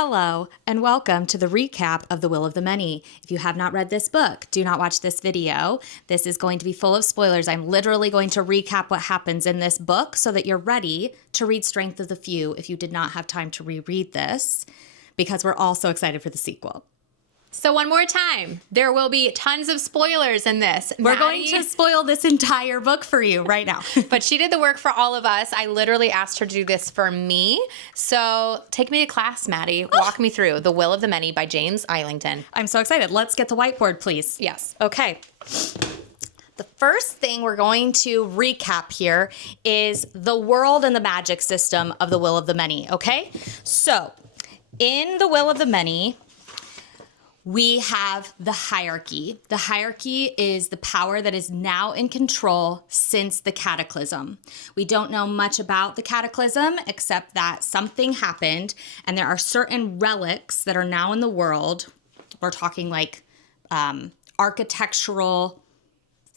Hello, and welcome to the recap of The Will of the Many. If you have not read this book, do not watch this video. This is going to be full of spoilers. I'm literally going to recap what happens in this book so that you're ready to read Strength of the Few if you did not have time to reread this, because we're all so excited for the sequel. So one more time, there will be tons of spoilers in this. We're going to spoil this entire book for you right now. But she did the work for all of us. I literally asked her to do this for me. So take me to class, Maddie. Walk me through The Will of the Many by James Islington. I'm so excited. Let's get the whiteboard, please. Yes. Okay. The first thing we're going to recap here is the world and the magic system of The Will of the Many, okay? So, in The Will of the Many, we have the hierarchy. The hierarchy is the power that is now in control since the cataclysm. We don't know much about the cataclysm except that something happened and there are certain relics that are now in the world. We're talking like architectural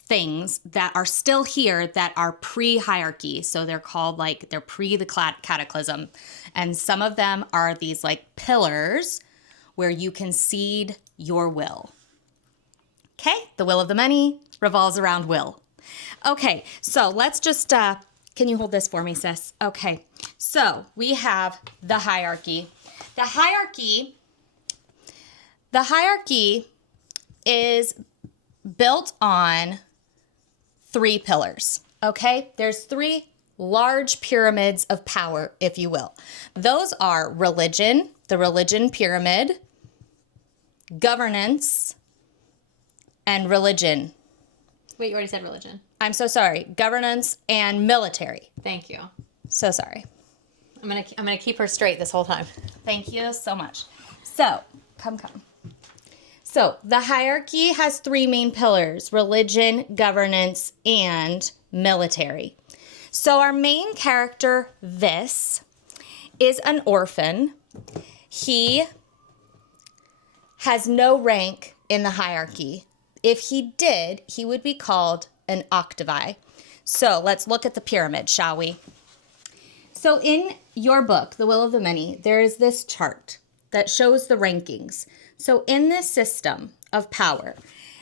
things that are still here that are pre-hierarchy. So they're called they're pre the cataclysm. And some of them are these like pillars where you can seed your will. Okay, the Will of the Many revolves around will. Okay, so let's just, can you hold this for me, sis? Okay, so we have the hierarchy. The hierarchy is built on three pillars, okay? There's three large pyramids of power, if you will. Those are religion, the religion pyramid, governance, and religion. Wait, you already said religion. I'm so sorry. Governance and military. Thank you. So sorry. I'm gonna keep her straight this whole time. Thank you so much. So, come. So, the hierarchy has three main pillars: religion, governance, and military. So, our main character, this, is an orphan. He has no rank in the hierarchy. If he did, he would be called an octavi. So let's look at the pyramid, shall we? So in your book, The Will of the Many, there is this chart that shows the rankings. So in this system of power,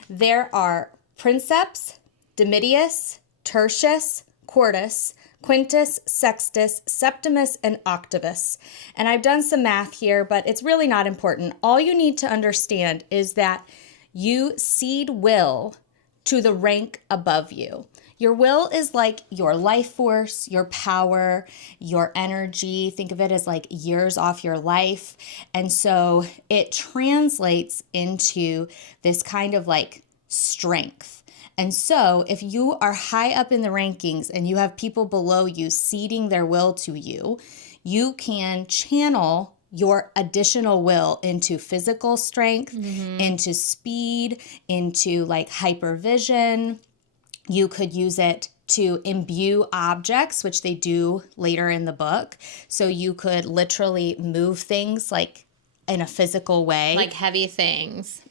there are princeps, Domitius, Tertius, Quartus, Quintus, Sextus, Septimus, and Octavus. And I've done some math here, but it's really not important. All you need to understand is that you seed will to the rank above you. Your will is like your life force, your power, your energy. Think of it as like years off your life. And so it translates into this kind of like strength. And so if you are high up in the rankings and you have people below you seeding their will to you, you can channel your additional will into physical strength, into speed, into like hypervision. You could use it to imbue objects, which they do later in the book. So you could literally move things like in a physical way. Like heavy things.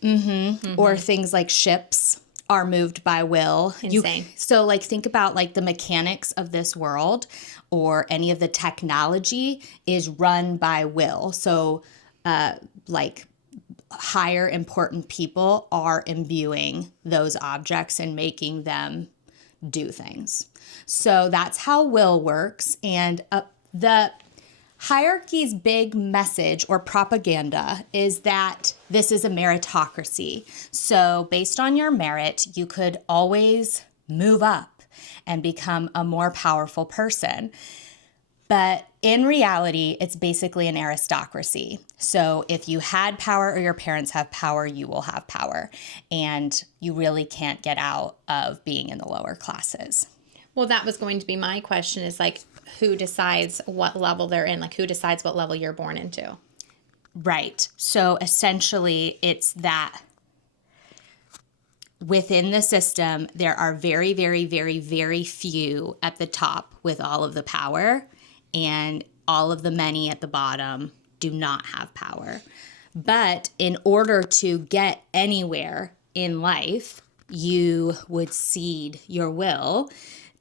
Or things like ships are moved by will. Insane. So like think about like the mechanics of this world or any of the technology is run by will. So like higher important people are imbuing those objects and making them do things. So that's how will works. And the hierarchy's big message or propaganda is that this is a meritocracy. So based on your merit, you could always move up and become a more powerful person. But in reality, it's basically an aristocracy. So if you had power or your parents have power, you will have power. And you really can't get out of being in the lower classes. Well, that was going to be my question is like, who decides what level they're in? Like, who decides what level you're born into? Right. So essentially, it's that within the system, there are very, very, very, very few at the top with all of the power, and all of the many at the bottom do not have power. But in order to get anywhere in life, you would seed your will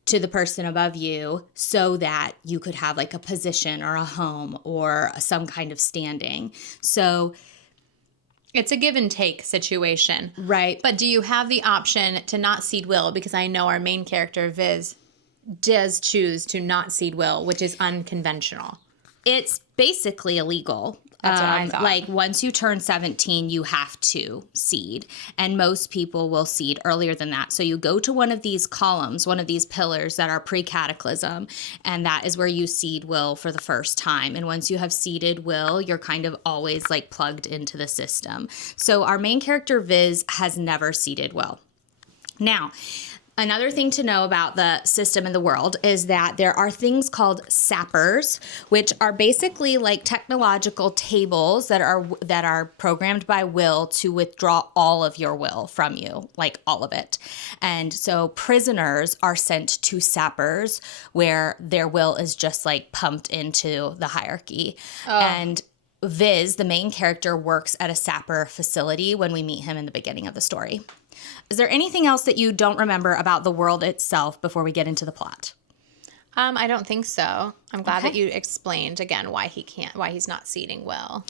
to the person above you so that you could have like a position or a home or some kind of standing. So it's a give and take situation. right. But do you have the option to not cede will? Because I know our main character, Viz, does choose to not cede will, which is unconventional. It's basically illegal. That's what I thought. Like once you turn 17, you have to cede. And most people will cede earlier than that. So you go to one of these columns, one of these pillars that are pre-cataclysm, and that is where you cede will for the first time. And once you have ceded will, you're kind of always like plugged into the system. So our main character, Viz, has never ceded will. Now, another thing to know about the system in the world is that there are things called sappers, which are basically like technological tables that are programmed by will to withdraw all of your will from you, like all of it. And so prisoners are sent to sappers where their will is just like pumped into the hierarchy. And Viz, the main character, works at a sapper facility when we meet him in the beginning of the story. Is there anything else that you don't remember about the world itself before we get into the plot? I don't think so. I'm glad that you explained again why he's not ceding will.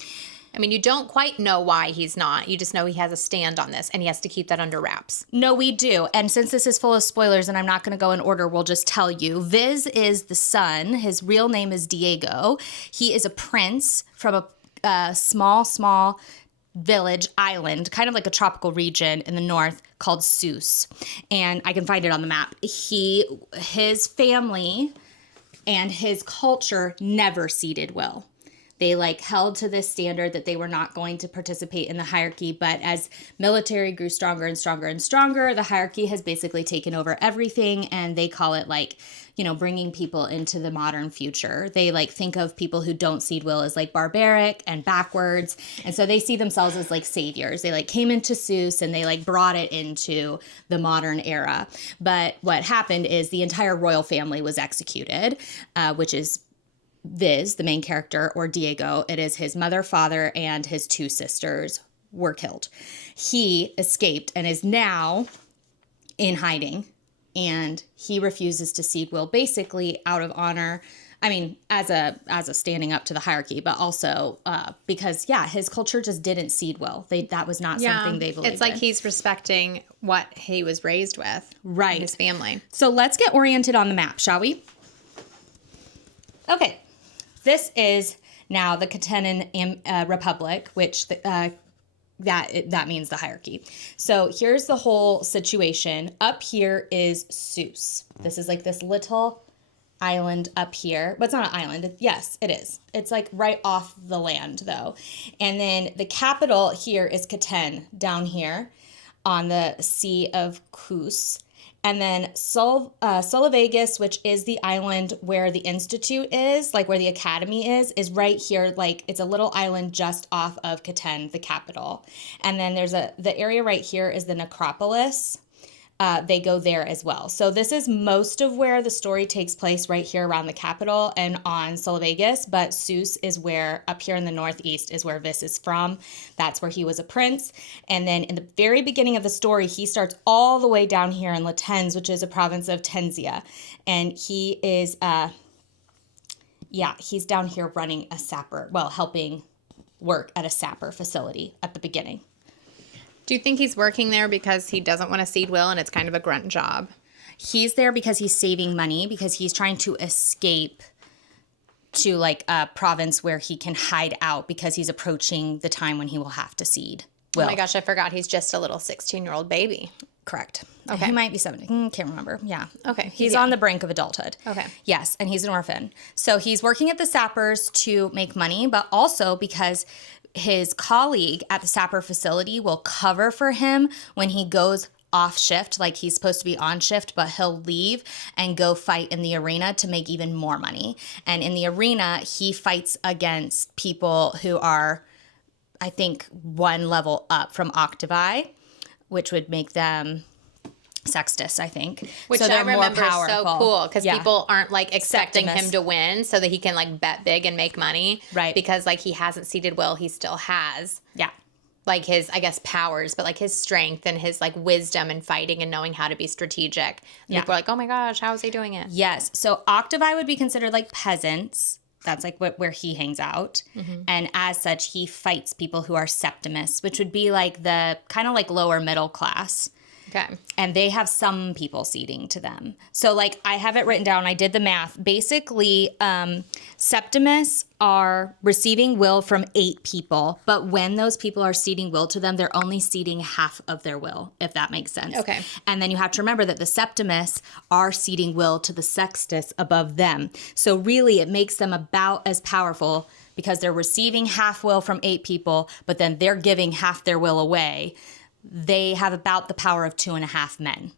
I mean, you don't quite know why he's not. You just know he has a stand on this and he has to keep that under wraps. No, we do. And since this is full of spoilers and I'm not going to go in order, we'll just tell you. Viz is the son. His real name is Diego. He is a prince from a small village island, kind of like a tropical region in the north called Seuss. And I can find it on the map. His family and his culture never ceded will. They like held to this standard that they were not going to participate in the hierarchy. But as military grew stronger and stronger and stronger, the hierarchy has basically taken over everything. And they call it like, bringing people into the modern future. They like think of people who don't cede will as like barbaric and backwards. And so they see themselves as like saviors. They like came into Seuss and they like brought it into the modern era. But what happened is the entire royal family was executed, which is Viz, the main character, or Diego. It is his mother, father, and his two sisters were killed. He escaped and is now in hiding, and he refuses to cede will basically out of honor. I mean, as a standing up to the hierarchy, but also because, his culture just didn't cede will. That was not something they believed in. It's like he's respecting what he was raised with. Right. And his family. So let's get oriented on the map, shall we? Okay. This is now the Katenan Republic, which that means the hierarchy. So here's the whole situation. Up here is Seuss. This is like this little island up here. But it's not an island. Yes, it is. It's like right off the land, though. And then the capital here is Katen, down here on the Sea of Kos. And then Solovegas, which is the island where the institute is, like where the academy is right here. Like it's a little island just off of Katen, the capital. And then there's the area right here is the necropolis. They go there as well. So this is most of where the story takes place, right here around the capital and on Solovegas. But Seuss is where, up here in the northeast, is where Viz is from. That's where he was a prince. And then in the very beginning of the story, he starts all the way down here in Latens, which is a province of Tenzia. And he is, he's down here running a sapper, helping work at a sapper facility at the beginning. Do you think he's working there because he doesn't want to cede will and it's kind of a grunt job? He's there because he's saving money, because he's trying to escape to like a province where he can hide out because he's approaching the time when he will have to cede will. Oh my gosh, I forgot he's just a little 16-year-old baby. Correct. Okay. He might be 17. Can't remember. Yeah. Okay. He's on the brink of adulthood. Okay. Yes, and he's an orphan. So he's working at the sappers to make money, but also because his colleague at the sapper facility will cover for him when he goes off shift, like he's supposed to be on shift, but he'll leave and go fight in the arena to make even more money. And in the arena, he fights against people who are, I think, one level up from Octavi, which would make them Sextus, I think. Which so I remember is so cool because people aren't like expecting Septimus. him to win so that he can like bet big and make money. Right. Because like he hasn't ceded will, he still has. Yeah. like his, I guess, powers, but like his strength and his like wisdom and fighting and knowing how to be strategic. And people are like, oh my gosh, how is he doing it? Yes. So octopi would be considered like peasants. That's like where he hangs out. And as such, he fights people who are septimists, which would be like the kind of like lower middle class. Okay. And they have some people ceding to them. So like I have it written down. I did the math. Basically, septimists are receiving will from 8 people. But when those people are ceding will to them, they're only ceding half of their will, if that makes sense. Okay. And then you have to remember that the septimists are ceding will to the sextus above them. So really it makes them about as powerful because they're receiving half will from 8 people, but then they're giving half their will away. They have about the power of 2.5 men.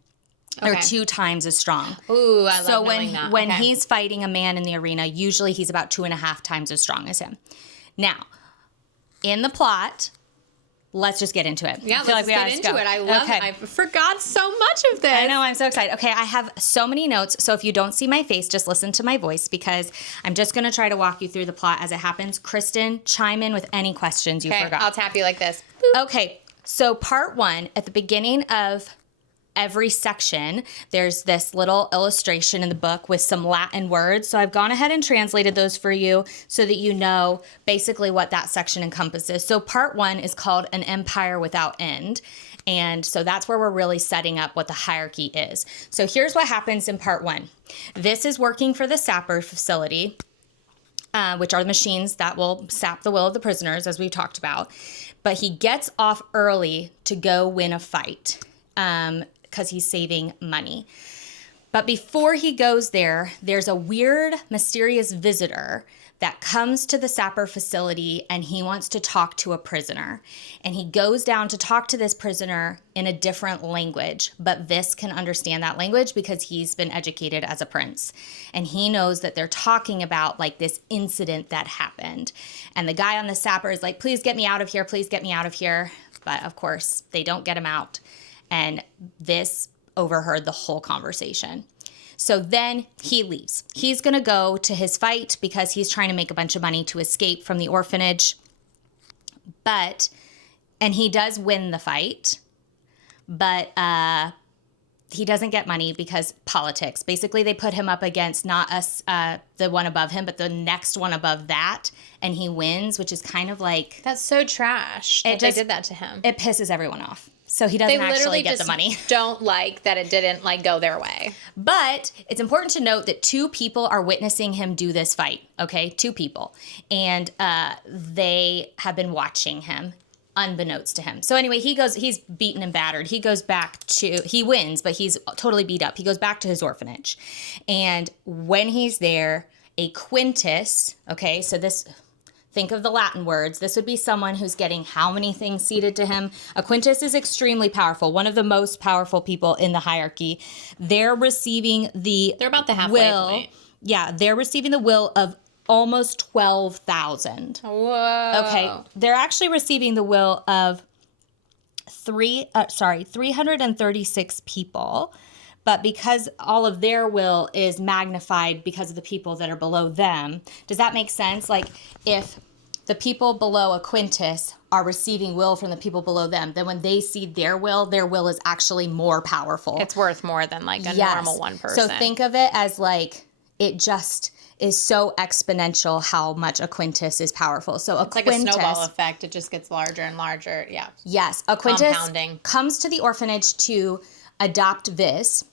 They're 2 times as strong. Ooh, I love So knowing that. when Okay. he's fighting a man in the arena, usually he's about 2.5 times as strong as him. Now, in the plot, let's just get into it. Yeah, I feel let's we get ought to into go. it. I love it. I forgot so much of this. I know, I'm so excited. Okay, I have so many notes. So if you don't see my face, just listen to my voice because I'm just going to try to walk you through the plot as it happens. Kristen, chime in with any questions you Okay, forgot. I'll tap you like this. Okay, so part 1, at the beginning of every section, there's this little illustration in the book with some Latin words. So I've gone ahead and translated those for you so that you know basically what that section encompasses. So part 1 is called An Empire Without End. And so that's where we're really setting up what the hierarchy is. So here's what happens in part 1. This is working for the sapper facility, which are the machines that will sap the will of the prisoners, as we've talked about. But he gets off early to go win a fight because he's saving money. But before he goes there, there's a weird, mysterious visitor that comes to the sapper facility and he wants to talk to a prisoner. And he goes down to talk to this prisoner in a different language, but Vis can understand that language because he's been educated as a prince. And he knows that they're talking about like this incident that happened. And the guy on the sapper is like, please get me out of here, please get me out of here. But of course, they don't get him out. And Vis overheard the whole conversation. So then he leaves. He's going to go to his fight because he's trying to make a bunch of money to escape from the orphanage. And he does win the fight, but he doesn't get money because politics. Basically, they put him up against not us, the one above him, but the next one above that, and he wins, which is kind of like... That's so trash that they did that to him. It pisses everyone off. So he doesn't actually get the money. Don't like that it didn't like go their way. But it's important to note that 2 people are witnessing him do this fight. Okay, 2 people, and they have been watching him, unbeknownst to him. So anyway, he's beaten and battered. He wins, but he's totally beat up. He goes back to his orphanage, and when he's there, a quintus. Okay, so this. Think of the Latin words. This would be someone who's getting how many things ceded to him. A quintus is extremely powerful, one of the most powerful people in the hierarchy. They're receiving They're about the halfway point. Yeah, they're receiving the will of almost 12,000. Whoa. Okay, they're actually receiving the will of 336 people. But because all of their will is magnified because of the people that are below them, does that make sense? Like if the people below a quintus are receiving will from the people below them, then when they see their will is actually more powerful. It's worth more than like a normal one person. So think of it as like it just is so exponential how much a quintus is powerful. So it's like a snowball effect. It just gets larger and larger. Yeah. Yes. A quintus Compounding. Comes to the orphanage to adopt Vis,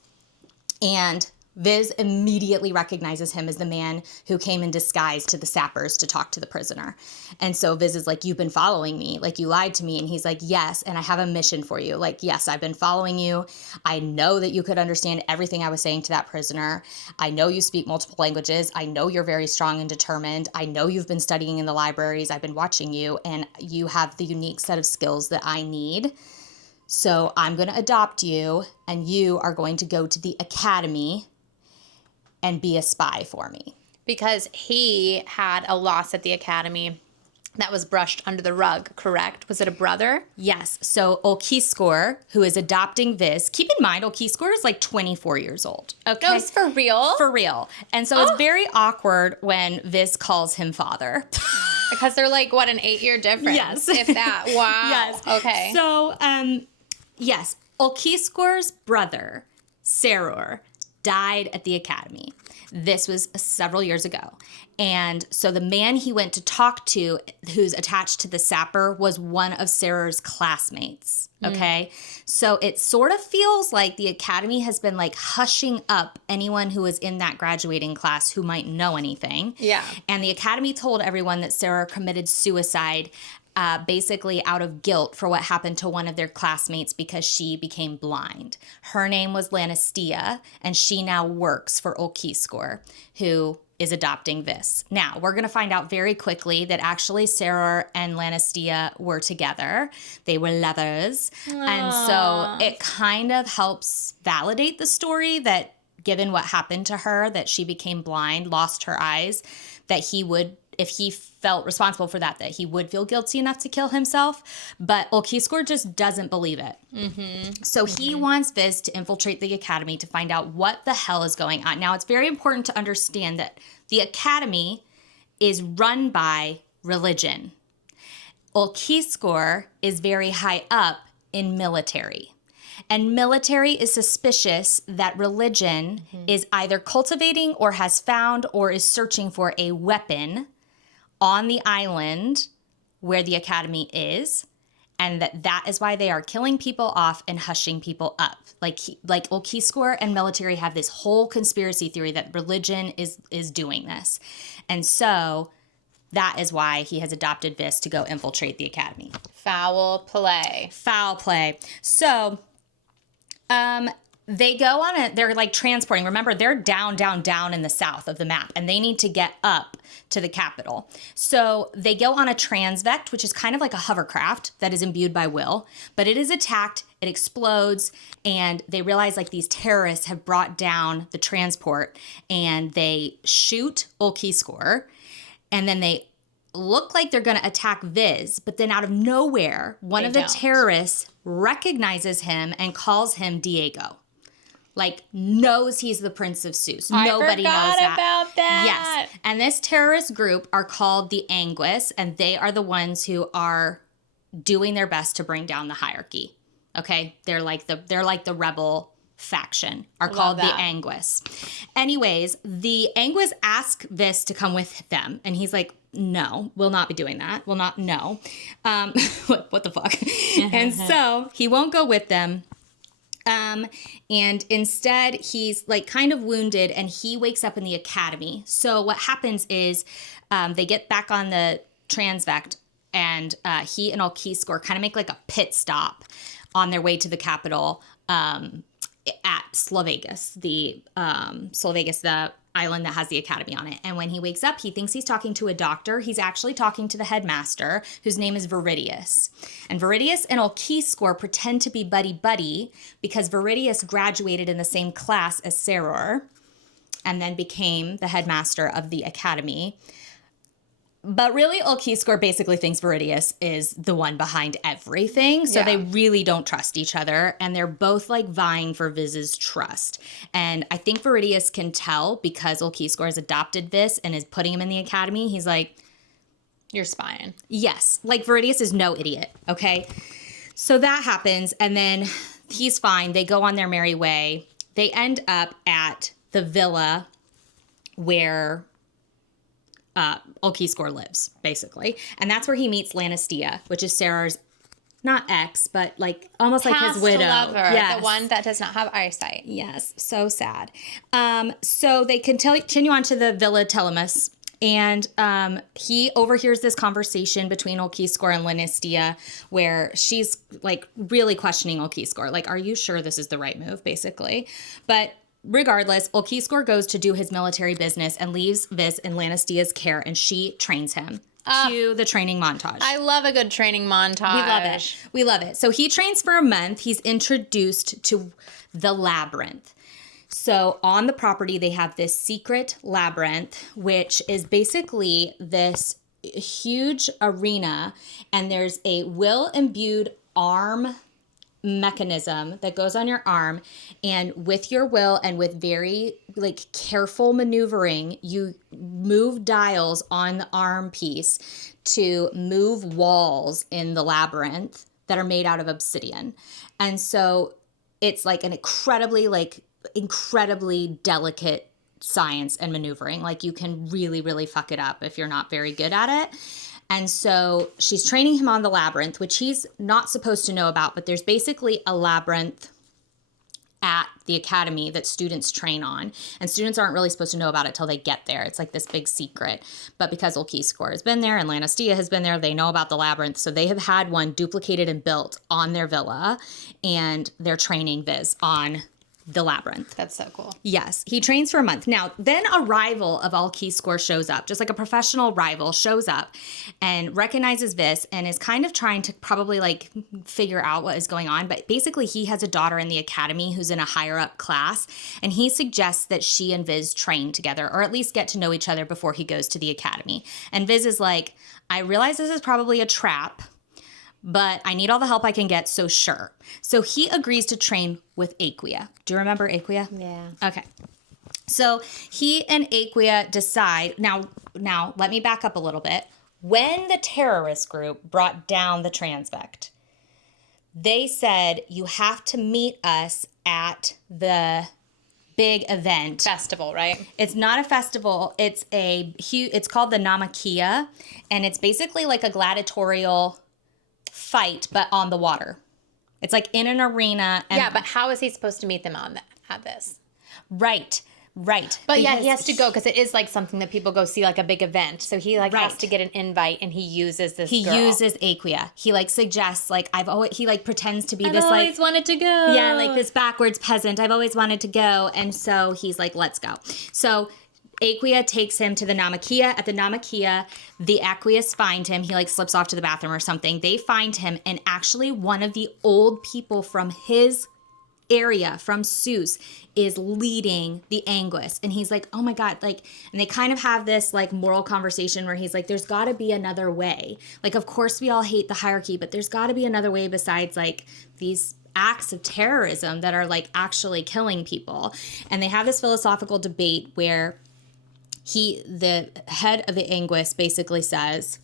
and Vis immediately recognizes him as the man who came in disguise to the sappers to talk to the prisoner. And so Vis is like, you've been following me. Like, you lied to me. And he's like, yes, and I have a mission for you. Like, yes, I've been following you. I know that you could understand everything I was saying to that prisoner. I know you speak multiple languages. I know you're very strong and determined. I know you've been studying in the libraries. I've been watching you, and you have the unique set of skills that I need. So I'm going to adopt you, and you are going to go to the academy and be a spy for me. Because he had a loss at the academy that was brushed under the rug, correct? Was it a brother? Yes. So Olkiskor, who is adopting Vis, keep in mind, Olkiskor is like 24 years old. Okay. No, it's for real? For real. And so it's very awkward when Vis calls him father. Because they're like, what, an 8-year difference? Yes. If that. Wow. Yes. Okay. So, yes, Ulquiscor's brother, Saror, died at the academy. This was several years ago. And so the man he went to talk to, who's attached to the sapper, was one of Saror's classmates. Okay. So it sort of feels like the academy has been like hushing up anyone who was in that graduating class who might know anything. Yeah. And the academy told everyone that Saror committed suicide basically out of guilt for what happened to one of their classmates because she became blind. Her name was Lannistia, and she now works for Ulquiscor, who is adopting Vis. Now, we're going to find out very quickly that actually Saror and Lannistia were together. They were lovers. Aww. And so it kind of helps validate the story that given what happened to her, that she became blind, lost her eyes, that he would, if he felt responsible for that he would feel guilty enough to kill himself. But Ulquiscor just doesn't believe it. So he wants Vis to infiltrate the academy to find out what the hell is going on. Now, it's very important to understand that the academy is run by religion. Ulquiscor is very high up in military. And military is suspicious that religion is either cultivating or has found or is searching for a weapon on the island where the academy is, and that is why they are killing people off and hushing people up. Like Ulquiscor and military have this whole conspiracy theory that religion is doing this. And so that is why he has adopted Vis to go infiltrate the academy. Foul play. Foul play. So they go on it. They're like transporting. Remember, they're down in the south of the map, and they need to get up to the capital. So they go on a transvect, which is kind of like a hovercraft that is imbued by will, but it is attacked. It explodes, and they realize like these terrorists have brought down the transport, and they shoot Ulquiscor, and then they look like they're going to attack Vis, but then out of nowhere, one of the terrorists recognizes him and calls him Diego. Like, knows he's the Prince of Seuss. Nobody knows that. About that. Yes. And this terrorist group are called the Anguis, and they are the ones who are doing their best to bring down the hierarchy. Okay? They're like the rebel faction, are called the Anguis. Anyways, the Anguis ask Vis to come with them, and he's like, no, we'll not be doing that. We'll not, no. What the fuck? And so he won't go with them. And instead he's like kind of wounded, and he wakes up in the academy. So what happens is they get back on the transvect, and he and Ulquiscor kind of make like a pit stop on their way to the capital at Slovegas, the island that has the academy on it. And when he wakes up, he thinks he's talking to a doctor. He's actually talking to the headmaster, whose name is Viridius. And Viridius and Ulquiscor pretend to be buddy-buddy because Viridius graduated in the same class as Saror and then became the headmaster of the academy. But really, Ulquiscor basically thinks Viridius is the one behind everything. So they really don't trust each other. And they're both like vying for Vis's trust. And I think Viridius can tell because Ulquiscor has adopted Vis and is putting him in the academy. He's like, you're spying. Yes. Like, Viridius is no idiot. Okay. So that happens. And then he's fine. They go on their merry way. They end up at the villa where Ulquiscor lives, basically. And that's where he meets Lannistia, which is Sarah's, not ex, but like almost like his widow. Lover, yes. The one that does not have eyesight. Yes, so sad. So they continue on to the Villa Telemus, and he overhears this conversation between Ulquiscor and Lannistia, where she's like really questioning Ulquiscor, like, are you sure this is the right move, basically? But regardless, Ulquiscor goes to do his military business and leaves Vis in Lannistia's care, and she trains him. Cue the training montage. I love a good training montage. We love it. We love it. So he trains for a month. He's introduced to the labyrinth. So on the property, they have this secret labyrinth, which is basically this huge arena, and there's a will-imbued arm mechanism that goes on your arm, and with your will and with very like careful maneuvering, you move dials on the arm piece to move walls in the labyrinth that are made out of obsidian. And so it's like an incredibly delicate science and maneuvering. Like you can really, really fuck it up if you're not very good at it. And so she's training him on the labyrinth, which he's not supposed to know about, but there's basically a labyrinth at the academy that students train on. And students aren't really supposed to know about it till they get there. It's like this big secret. But because Ulquiskor has been there and Lanastia has been there, they know about the labyrinth. So they have had one duplicated and built on their villa, and they're training Viz on the labyrinth. That's so cool. Yes. He trains for a month. Now, then a rival of Ulquiskor shows up, just like a professional rival shows up and recognizes Viz and is kind of trying to probably like figure out what is going on. But basically he has a daughter in the academy who's in a higher up class, and he suggests that she and Viz train together, or at least get to know each other before he goes to the academy. And Viz is like, I realize this is probably a trap, but I need all the help I can get, so sure. So he agrees to train with Aquia. Do you remember Aquia? Yeah. Okay. So he and Aquia decide, now let me back up a little bit. When the terrorist group brought down the Transvect, they said, you have to meet us at the big event. Festival, right? It's not a festival. It's called the Namakea, and it's basically like a gladiatorial fight, but on the water. It's like in an arena. And yeah, but how is he supposed to meet them at this? Right. But yeah, he has to go because it is like something that people go see, like a big event. So he like has to get an invite, and he uses this girl. He uses Aquia. He like suggests like he like pretends to be I've this like always wanted to go. Yeah, like this backwards peasant. I've always wanted to go, and so he's like, let's go. So Aquia takes him to the Namakea. At the Namakea, the Aqueous find him. He like slips off to the bathroom or something. They find him, and actually one of the old people from his area, from Seuss, is leading the Anguis. And he's like, oh my God, like, and they kind of have this like moral conversation where he's like, there's gotta be another way. Like, of course we all hate the hierarchy, but there's gotta be another way besides like these acts of terrorism that are like actually killing people. And they have this philosophical debate where the head of the Anguis basically says,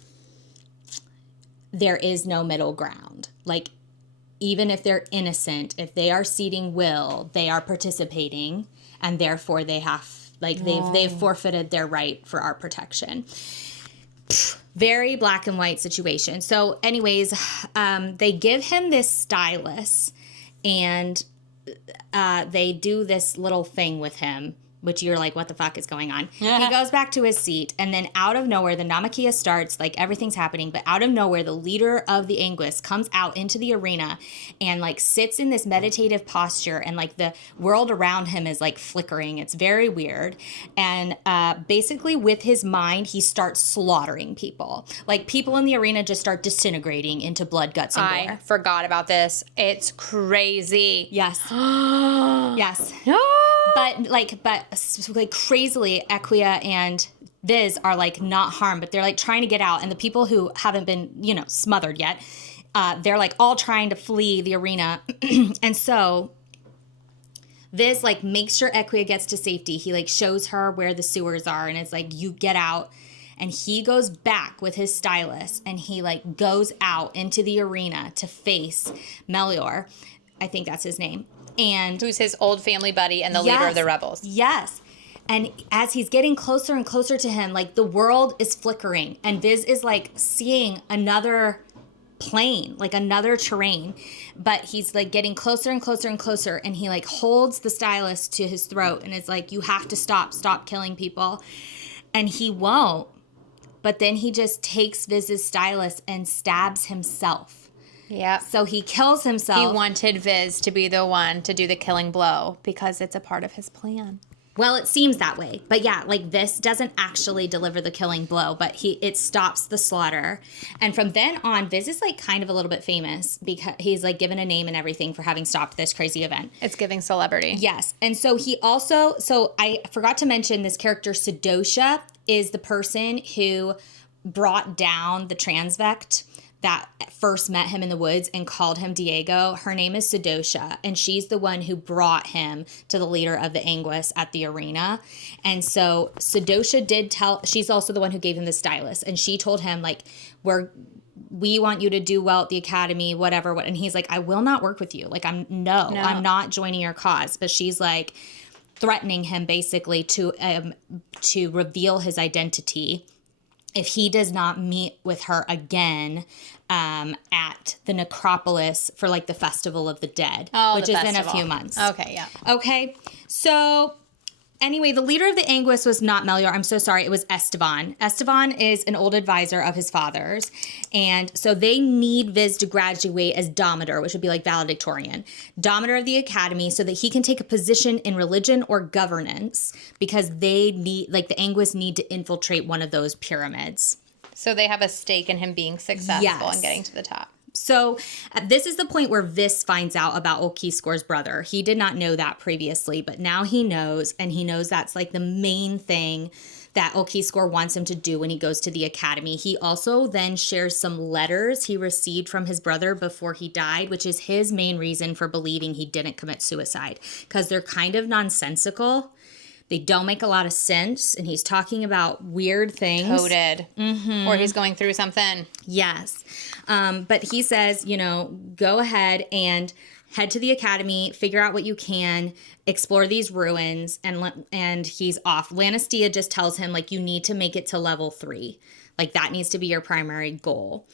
there is no middle ground. Like, even if they're innocent, if they are ceding will, they are participating, and therefore they have, like, they've forfeited their right for our protection. Very black and white situation. So anyways, they give him this stylus, and they do this little thing with him, which you're like, what the fuck is going on? He goes back to his seat, and then out of nowhere, the Namakea starts, like everything's happening, but out of nowhere, the leader of the Anguis comes out into the arena and like sits in this meditative posture, and like the world around him is like flickering. It's very weird. And basically with his mind, he starts slaughtering people. Like people in the arena just start disintegrating into blood, guts, and gore. I forgot about this. It's crazy. Yes. Yes. But crazily, Aquia and Viz are like not harmed, but they're like trying to get out. And the people who haven't been, smothered yet, they're like all trying to flee the arena. And so Viz like makes sure Aquia gets to safety. He like shows her where the sewers are, and it's like, you get out. And he goes back with his stylus, and he like goes out into the arena to face Melior. I think that's his name. And who's his old family buddy and the leader of the rebels. Yes. And as he's getting closer and closer to him, like the world is flickering, and Viz is like seeing another plane, like another terrain, but he's like getting closer and closer and closer, and he like holds the stylus to his throat and is like, you have to stop killing people. And he won't, but then he just takes Viz's stylus and stabs himself. Yeah. So he kills himself. He wanted Viz to be the one to do the killing blow because it's a part of his plan. Well, it seems that way. But yeah, like this doesn't actually deliver the killing blow, but it stops the slaughter. And from then on, Viz is like kind of a little bit famous because he's like given a name and everything for having stopped this crazy event. It's giving celebrity. Yes. And so so I forgot to mention this character, Sedosha, is the person who brought down the Transvect that first met him in the woods and called him Diego, her name is Sedosha, and she's the one who brought him to the leader of the Anguis at the arena. And so Sedosha she's also the one who gave him the stylus, and she told him, like, we want you to do well at the academy, whatever. And he's like, I will not work with you. Like, I'm not joining your cause. But she's like threatening him basically to reveal his identity if he does not meet with her again at the necropolis for like the Festival of the Dead, which is in a few months. Okay, yeah. Okay, so anyway, the leader of the Anguis was not Melior. I'm so sorry. It was Esteban. Esteban is an old advisor of his father's. And so they need Viz to graduate as Domitor, which would be like valedictorian. Domitor of the academy, so that he can take a position in religion or governance, because they need, like, the Anguis need to infiltrate one of those pyramids. So they have a stake in him being successful and getting to the top. So this is the point where Vis finds out about Okiskor's brother. He did not know that previously, but now he knows, and he knows that's like the main thing that Okiskor wants him to do when he goes to the academy. He also then shares some letters he received from his brother before he died, which is his main reason for believing he didn't commit suicide, because they're kind of nonsensical. They don't make a lot of sense, and he's talking about weird things. Coded. Mm-hmm. Or he's going through something. Yes. But he says, go ahead and head to the academy, figure out what you can, explore these ruins, and he's off. Lannistia just tells him, like, you need to make it to level 3. Like, that needs to be your primary goal.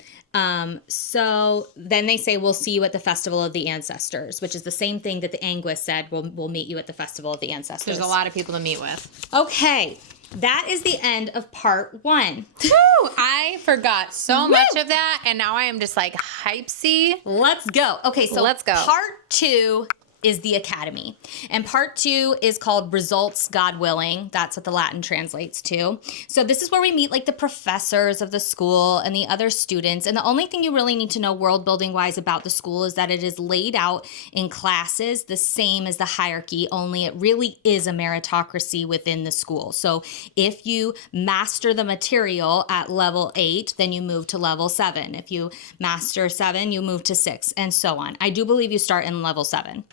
So then they say, we'll see you at the Festival of the Ancestors, which is the same thing that the Anguis said, we'll meet you at the Festival of the Ancestors. There's a lot of people to meet with. Okay. That is the end of part 1. Woo! I forgot so much of that, and now I am just like hypesy. Let's go. Okay, so let's go. Part 2 is the academy. And part 2 is called Results, God Willing. That's what the Latin translates to. So this is where we meet like the professors of the school and the other students. And the only thing you really need to know world building wise about the school is that it is laid out in classes the same as the hierarchy, only it really is a meritocracy within the school. So if you master the material at level 8, then you move to level 7. If you master 7, you move to 6, and so on. I do believe you start in level 7.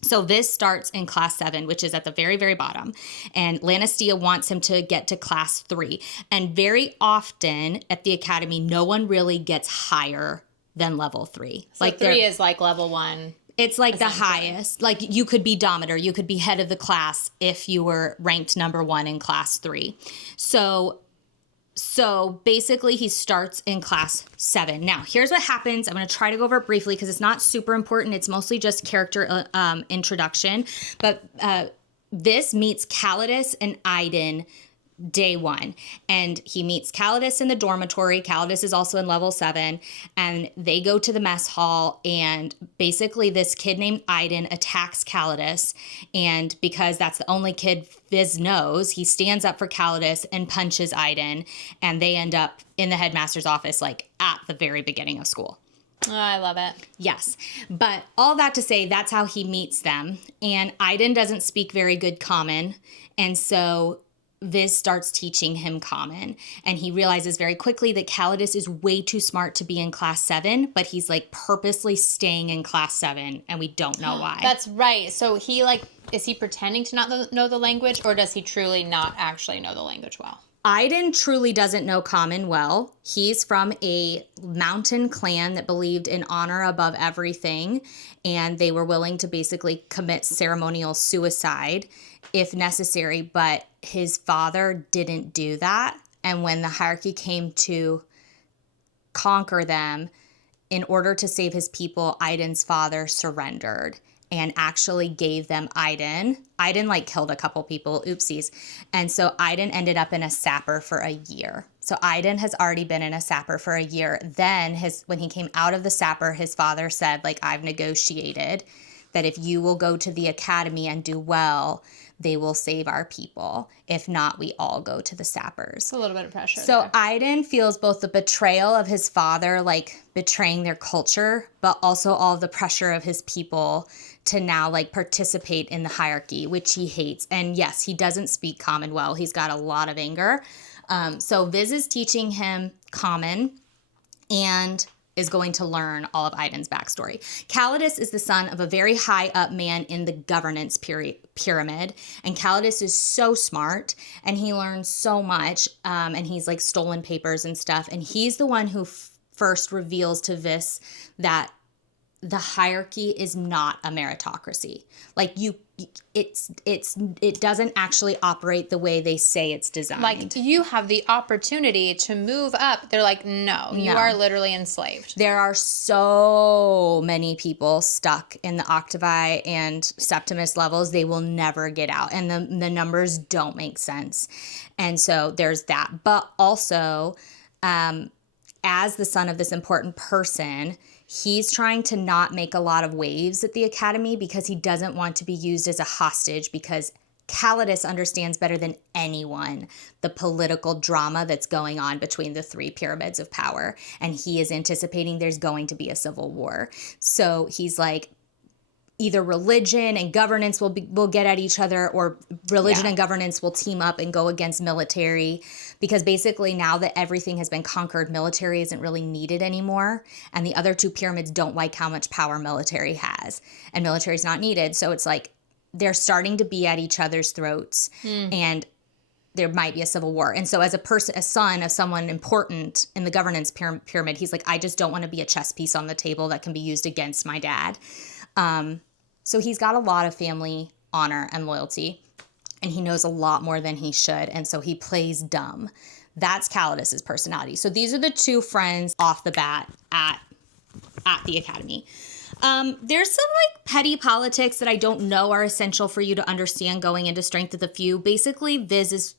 So this starts in class 7, which is at the very, very bottom. And Lannistia wants him to get to class 3. And very often at the academy, no one really gets higher than level 3. So like 3 is like level 1. It's like the highest. Like, you could be Domitor. You could be head of the class if you were ranked number 1 in class 3. So basically he starts in class 7. Now, here's what happens. I'm going to try to go over it briefly because it's not super important. It's mostly just character introduction. But this meets Calidus and Aiden day 1. And he meets Calidus in the dormitory. Calidus is also in level 7. And they go to the mess hall. And basically this kid named Aiden attacks Calidus. And because that's the only kid Viz knows, he stands up for Calidus and punches Aiden. And they end up in the headmaster's office, like at the very beginning of school. Oh, I love it. Yes. But all that to say, that's how he meets them. And Aiden doesn't speak very good Common. And so Viz starts teaching him Common, and he realizes very quickly that Calidus is way too smart to be in class 7, but he's like purposely staying in class 7, and we don't know why. That's right. So he is he pretending to not know the language, or does he truly not actually know the language well? Aiden truly doesn't know Common well. He's from a mountain clan that believed in honor above everything, and they were willing to basically commit ceremonial suicide if necessary, but his father didn't do that. And when the hierarchy came to conquer them, in order to save his people, Aiden's father surrendered and actually gave them Aiden. Aiden killed a couple people, oopsies. And so Aiden ended up in a sapper for a year. So Aiden has already been in a sapper for a year. Then when he came out of the sapper, his father said, I've negotiated that if you will go to the academy and do well, they will save our people. If not, we all go to the sappers. It's a little bit of pressure. So there. Aiden feels both the betrayal of his father, betraying their culture, but also all of the pressure of his people to now participate in the hierarchy, which he hates. And yes, he doesn't speak Common well. He's got a lot of anger. So Viz is teaching him Common, and is going to learn all of Iden's backstory. Calidus is the son of a very high up man in the governance pyramid. And Calidus is so smart and he learns so much. And he's like stolen papers and stuff. And he's the one who first reveals to Vis that the hierarchy is not a meritocracy. Like it doesn't actually operate the way they say it's designed. Like, you have the opportunity to move up. They're like, no, you are literally enslaved. There are so many people stuck in the octavi and septimus levels. They will never get out. And the numbers don't make sense. And so there's that. But also, as the son of this important person, he's trying to not make a lot of waves at the academy because he doesn't want to be used as a hostage, because Calidus understands better than anyone the political drama that's going on between the three pyramids of power. And he is anticipating there's going to be a civil war. So he's like, either religion and governance will get at each other, or religion and governance will team up and go against military, because basically now that everything has been conquered, military isn't really needed anymore. And the other two pyramids don't like how much power military has, and military is not needed. So it's like they're starting to be at each other's throats and there might be a civil war. And so as a son of someone important in the governance pyramid, he's like, I just don't want to be a chess piece on the table that can be used against my dad. So he's got a lot of family honor and loyalty, and he knows a lot more than he should, and so he plays dumb. That's Calidus's personality. So these are the two friends off the bat at the academy. There's some like petty politics that I don't know are essential for you to understand going into Strength of the Few. Basically, Viz is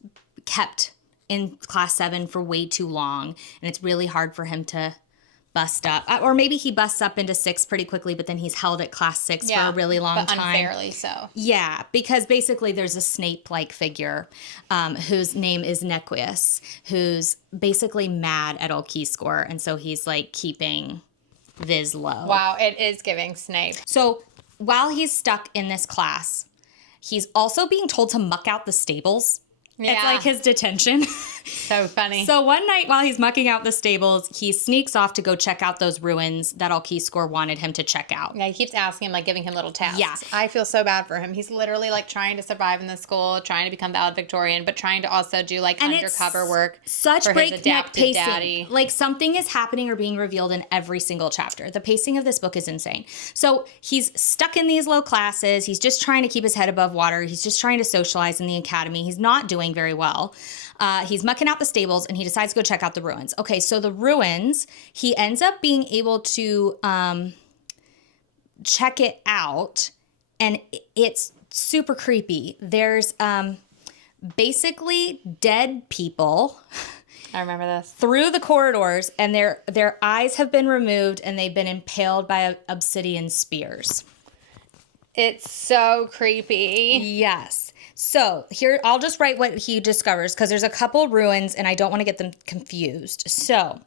kept in class 7 for way too long, and it's really hard for him to bust up, or maybe he busts up into 6 pretty quickly, but then he's held at class 6 for a really long time. Unfairly so. Yeah, because basically there's a Snape-like figure whose name is Nequius, who's basically mad at Ulquiscore, and so he's like keeping Viz low. Wow, it is giving Snape. So while he's stuck in this class, he's also being told to muck out the stables. Yeah. It's like his detention. So funny. So one night while he's mucking out the stables, he sneaks off to go check out those ruins that Ulquiscore wanted him to check out. Yeah, he keeps asking him, like giving him little tasks. Yeah. I feel so bad for him. He's literally like trying to survive in the school, trying to become valedictorian, but trying to also do like undercover work such for his breakneck adapted pacing. daddy. Like something is happening or being revealed in every single chapter. The pacing of this book is insane. So he's stuck in these low classes. He's just trying to keep his head above water. He's just trying to socialize in the academy. He's not doing very well. He's mucking out the stables and he decides to go check out the ruins. Okay, so the ruins, he ends up being able to check it out, and it's super creepy. There's basically dead people I remember this. through the corridors, and their eyes have been removed and they've been impaled by obsidian spears. It's so creepy. Yes. So here, I'll just write what he discovers because there's a couple ruins and I don't want to get them confused. So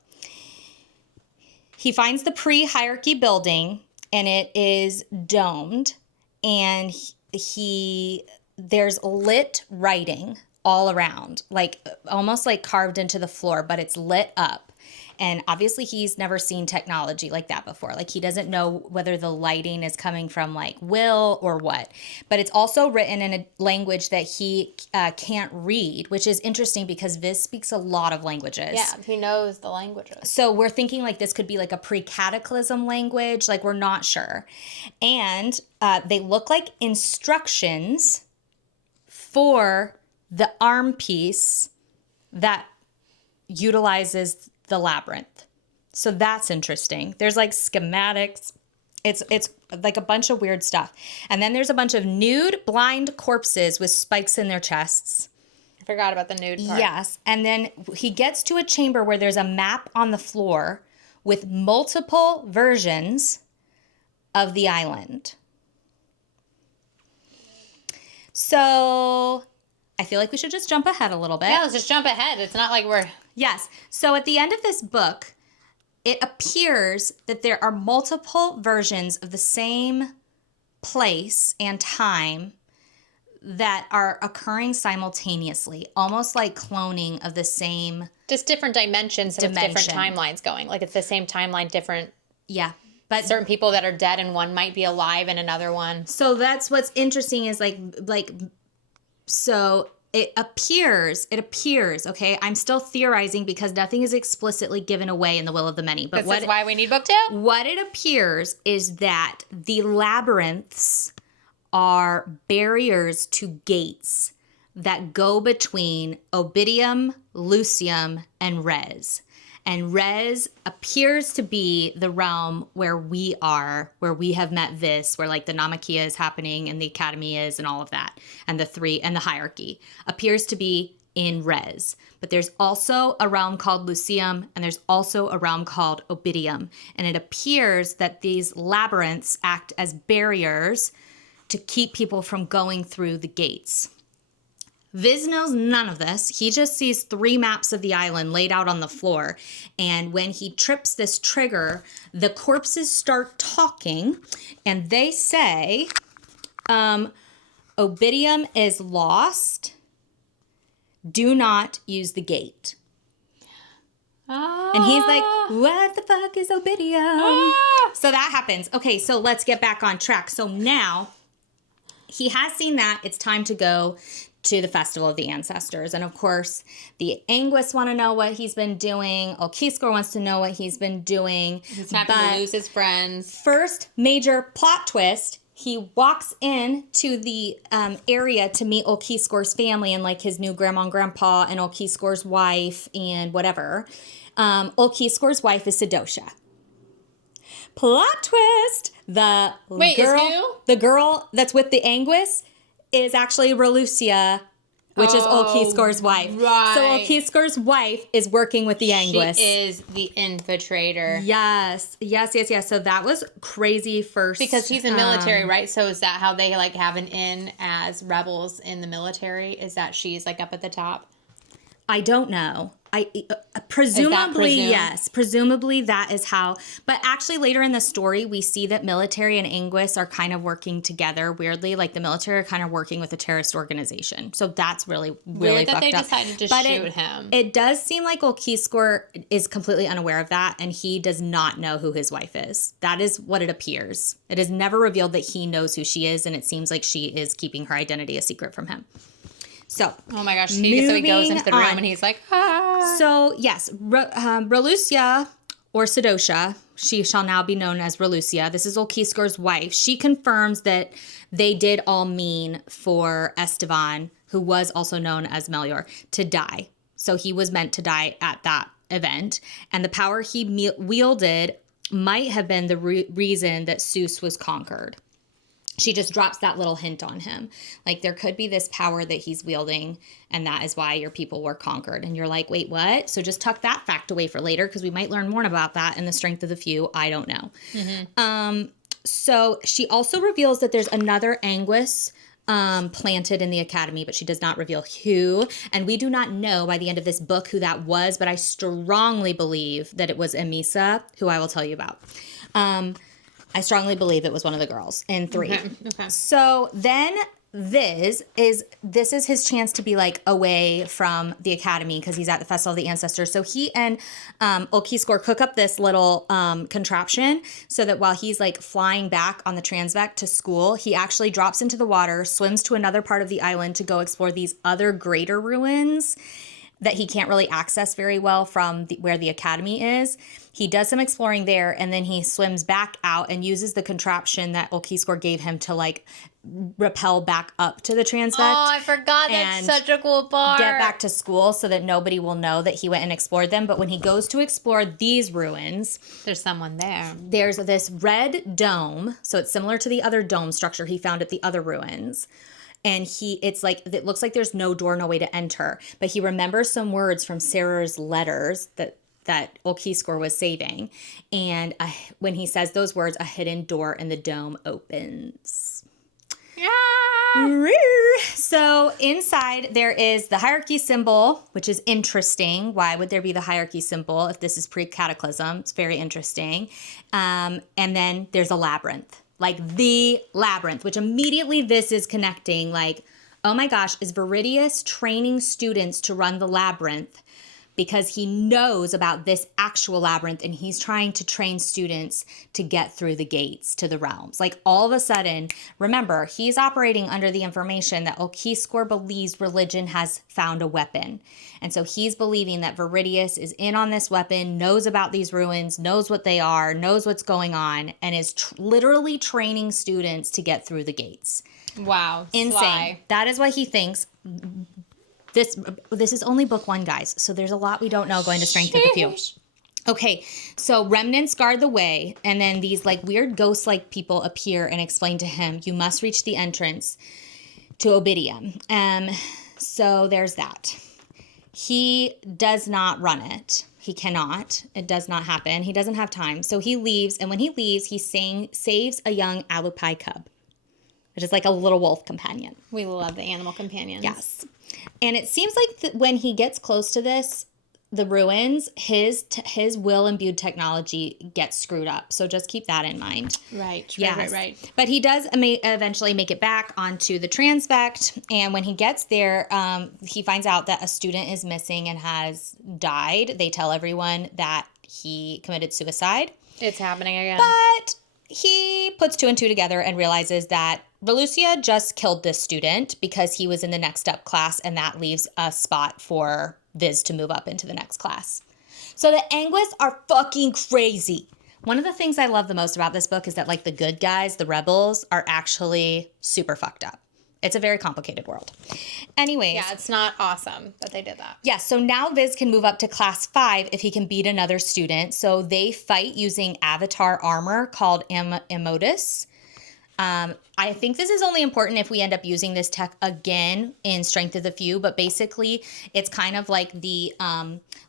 he finds the pre-hierarchy building and it is domed, and there's lit writing all around, like almost like carved into the floor, but it's lit up. And obviously he's never seen technology like that before. Like he doesn't know whether the lighting is coming from like will or what. But it's also written in a language that he can't read, which is interesting because Viz speaks a lot of languages. Yeah, he knows the languages. So we're thinking like this could be like a pre-cataclysm language. Like we're not sure. And they look like instructions for the arm piece that utilizes the labyrinth. So that's interesting. There's like schematics. It's like a bunch of weird stuff. And then there's a bunch of nude blind corpses with spikes in their chests. I forgot about the nude part. Yes. And then he gets to a chamber where there's a map on the floor with multiple versions of the island. So I feel like we should just jump ahead a little bit. Yeah, let's just jump ahead. It's not like we're... Yes. So at the end of this book, it appears that there are multiple versions of the same place and time that are occurring simultaneously, almost like cloning of the same. Just different dimensions with different Dimension. timelines going. Like it's the same timeline, different Yeah. But certain people that are dead and one might be alive in another one. so that's what's interesting is so it appears, okay? I'm still theorizing because nothing is explicitly given away in the will of the many. But This is why we need book 2. what it appears is that the labyrinths are barriers to gates that go between Obidium, Lucium, and Res. And Res appears to be the realm where we are, where we have met Vis, where like the Namakea is happening and the Academy is and all of that. And the hierarchy appears to be in Res. But there's also a realm called Lucium and there's also a realm called Obidium. And it appears that these labyrinths act as barriers to keep people from going through the gates. Viz knows none of this. He just sees 3 maps of the island laid out on the floor. And when he trips this trigger, the corpses start talking. And they say, Obidium is lost. Do not use the gate. And he's like, what the fuck is Obidium? So that happens. Okay, so let's get back on track. So now he has seen that. It's time to go to the Festival of the Ancestors. And of course, the Anguis want to know what he's been doing. Olkiskor wants to know what he's been doing. He's not going to lose his friends. First major plot twist, he walks in to the area to meet Olkiskor's family and like his new grandma and grandpa and Olkiskor's wife and whatever. Olkiskor's wife is Sedosha. Plot twist, the girl that's with the Anguis is actually Relucia, which is Olkiskor's wife. Right. So Olkiskor's wife is working with the Anguis. She is the infiltrator. Yes. So that was crazy first. Because he's in military, right? So is that how they like have an in as rebels in the military? Is that she's like up at the top? I don't know. Presumably, presumed? yes. Presumably that is how. But actually later in the story, we see that military and Anguis are kind of working together weirdly. Like the military are kind of working with a terrorist organization. So that's really Weird that fucked they up. decided to But shoot him. It does seem like Olkiskor is completely unaware of that, and he does not know who his wife is. That is what it appears. It is never revealed that he knows who she is, and it seems like she is keeping her identity a secret from him. So, oh my gosh, so he goes into the room and he's like, ah. So, yes, Relucia or Sedosha, she shall now be known as Relucia. This is Olkiskor's wife. She confirms that they did all mean for Esteban, who was also known as Melior, to die. So he was meant to die at that event. And the power he wielded might have been the reason that Seuss was conquered. She just drops that little hint on him. Like, there could be this power that he's wielding, and that is why your people were conquered. And you're like, wait, what? So just tuck that fact away for later, because we might learn more about that in The Strength of the Few. I don't know. Mm-hmm. So she also reveals that there's another Anguis planted in the Academy, but she does not reveal who. And we do not know by the end of this book who that was, but I strongly believe that it was Emisa, who I will tell you about. I strongly believe it was one of the girls in 3. Okay. So then this is his chance to be like away from the Academy because he's at the Festival of the Ancestors. So he and Olkiskor cook up this little contraption so that while he's like flying back on the Transvect to school, he actually drops into the water, swims to another part of the island to go explore these other greater ruins that he can't really access very well from where the Academy is. He does some exploring there, and then he swims back out and uses the contraption that Olkiskor gave him to, like, rappel back up to the Transvect. Oh, I forgot. That's such a cool part. Get back to school so that nobody will know that he went and explored them. But when he goes to explore these ruins... There's someone there. There's this red dome. So it's similar to the other dome structure he found at the other ruins. And it looks like there's no door, no way to enter. But he remembers some words from Sarah's letters that Olkiskor was saving. And when he says those words, a hidden door in the dome opens. Yeah. So inside there is the hierarchy symbol, which is interesting. Why would there be the hierarchy symbol if this is pre-cataclysm? It's very interesting. And then there's a labyrinth. Like the labyrinth, which immediately this is connecting like, oh my gosh, is Viridius training students to run the labyrinth because he knows about this actual labyrinth and he's trying to train students to get through the gates to the realms. Like all of a sudden, remember, he's operating under the information that Okiscore believes religion has found a weapon. And so he's believing that Viridius is in on this weapon, knows about these ruins, knows what they are, knows what's going on, and is literally training students to get through the gates. Wow. Insane. Sly. That is what he thinks. This is only book 1, guys, so there's a lot we don't know going to Strength of the Few. Okay, so remnants guard the way, and then these like weird ghost-like people appear and explain to him, you must reach the entrance to Obidium. So there's that. He does not run it. He cannot. It does not happen. He doesn't have time. So he leaves, and when he leaves, he saves a young alupi cub, which is like a little wolf companion. We love the animal companions. Yes. And it seems like when he gets close to this, the ruins, his will imbued technology gets screwed up. So just keep that in mind. Right. Yes. Right. But he does eventually make it back onto the Transvect. And when he gets there, he finds out that a student is missing and has died. They tell everyone that he committed suicide. It's happening again. But he puts 2 and 2 together and realizes that Velucia just killed this student because he was in the next up class, and that leaves a spot for Viz to move up into the next class. So the Anguis are fucking crazy. One of the things I love the most about this book is that like the good guys, the rebels, are actually super fucked up. It's a very complicated world. Anyways. Yeah, it's not awesome that they did that. Yeah, so now Viz can move up to class 5 if he can beat another student. So they fight using avatar armor called Emotus. I think this is only important if we end up using this tech again in Strength of the Few, but basically it's kind of like the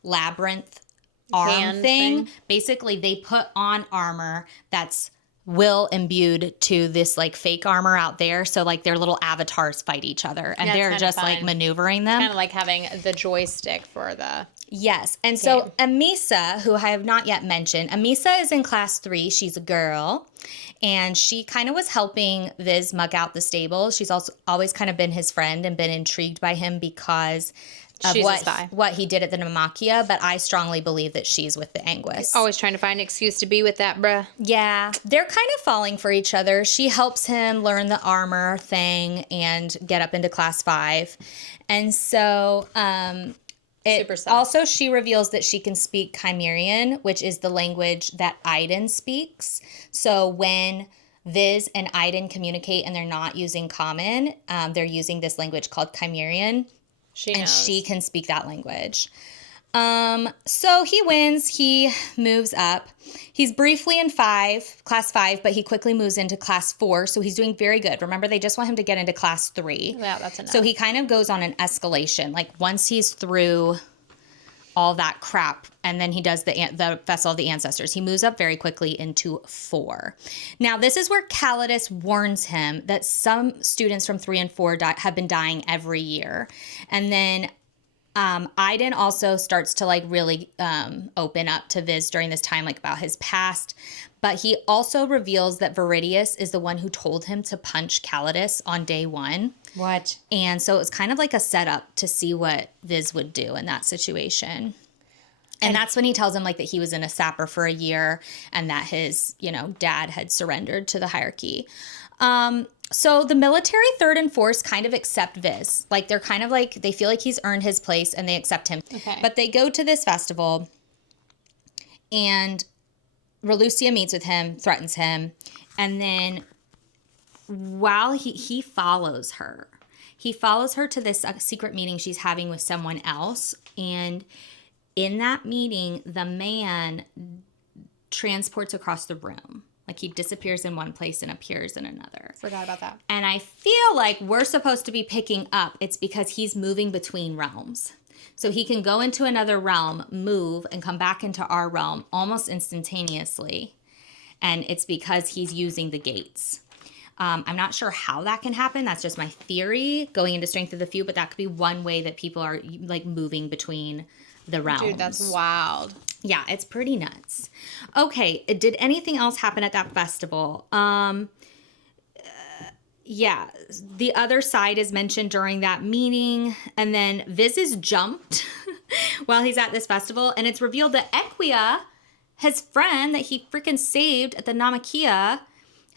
labyrinth arm Hand thing. thing. Basically, they put on armor that's will imbued to this like fake armor out there. So like their little avatars fight each other and That's they're kinda just fun. like maneuvering them. Kind of like having the joystick for the... Yes. And so Amisa, who I have not yet mentioned, Amisa is in class 3. She's a girl. And she kind of was helping Viz mug out the stable. She's also always kind of been his friend and been intrigued by him because of She's a spy. what he did at the Nemachia. But I strongly believe that she's with the Anguis. Always trying to find an excuse to be with that, bruh. Yeah. They're kind of falling for each other. She helps him learn the armor thing and get up into class 5. And so... Super sad. Also, she reveals that she can speak Chimerian, which is the language that Aiden speaks. So when Viz and Aiden communicate and they're not using common, they're using this language called Chimerian. She and knows. she can speak that language. So he wins. He moves up. He's briefly in class 5, but he quickly moves into class 4. So he's doing very good. Remember, they just want him to get into class 3. Yeah, that's enough. So he kind of goes on an escalation. Like once he's through all that crap, and then he does the Vessel of the Ancestors, he moves up very quickly into 4. Now, this is where Calidus warns him that some students from 3 and 4 have been dying every year. And then Aiden also starts to like really open up to Viz during this time, like about his past. But he also reveals that Viridius is the one who told him to punch Calidus on day 1. What? And so it was kind of like a setup to see what Viz would do in that situation. And that's when he tells him like that he was in a sapper for a year and that his, dad had surrendered to the hierarchy. So the military 3rd and 4th kind of accept Viz. Like they're kind of like, they feel like he's earned his place and they accept him. Okay. But they go to this festival and Relucia meets with him, threatens him. And then while he follows her, to this secret meeting she's having with someone else. And in that meeting, the man transports across the room. Like he disappears in one place and appears in another. Forgot about that. And I feel like we're supposed to be picking up it's because he's moving between realms. So he can go into another realm, move, and come back into our realm almost instantaneously. And it's because he's using the gates. I'm not sure how that can happen. That's just my theory going into Strength of the Few, but that could be one way that people are like moving between the realms. Dude, that's wild. Yeah, it's pretty nuts. Okay, did anything else happen at that festival? yeah, the other side is mentioned during that meeting. And then Viz is jumped while he's at this festival. And it's revealed that Equia, his friend that he freaking saved at the Namakea,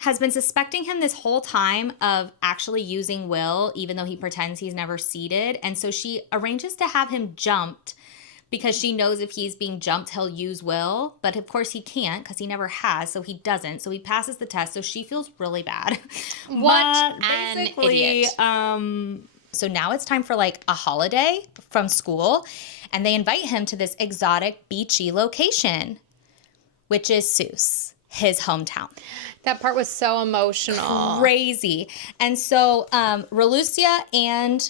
has been suspecting him this whole time of actually using Will, even though he pretends he's never seated. And so she arranges to have him jumped because she knows if he's being jumped, he'll use Will. But of course he can't because he never has, so he doesn't. So he passes the test, so she feels really bad. What an idiot. So now it's time for like a holiday from school, and they invite him to this exotic beachy location, which is Seuss, his hometown. That part was so emotional. Crazy. And so Relucia and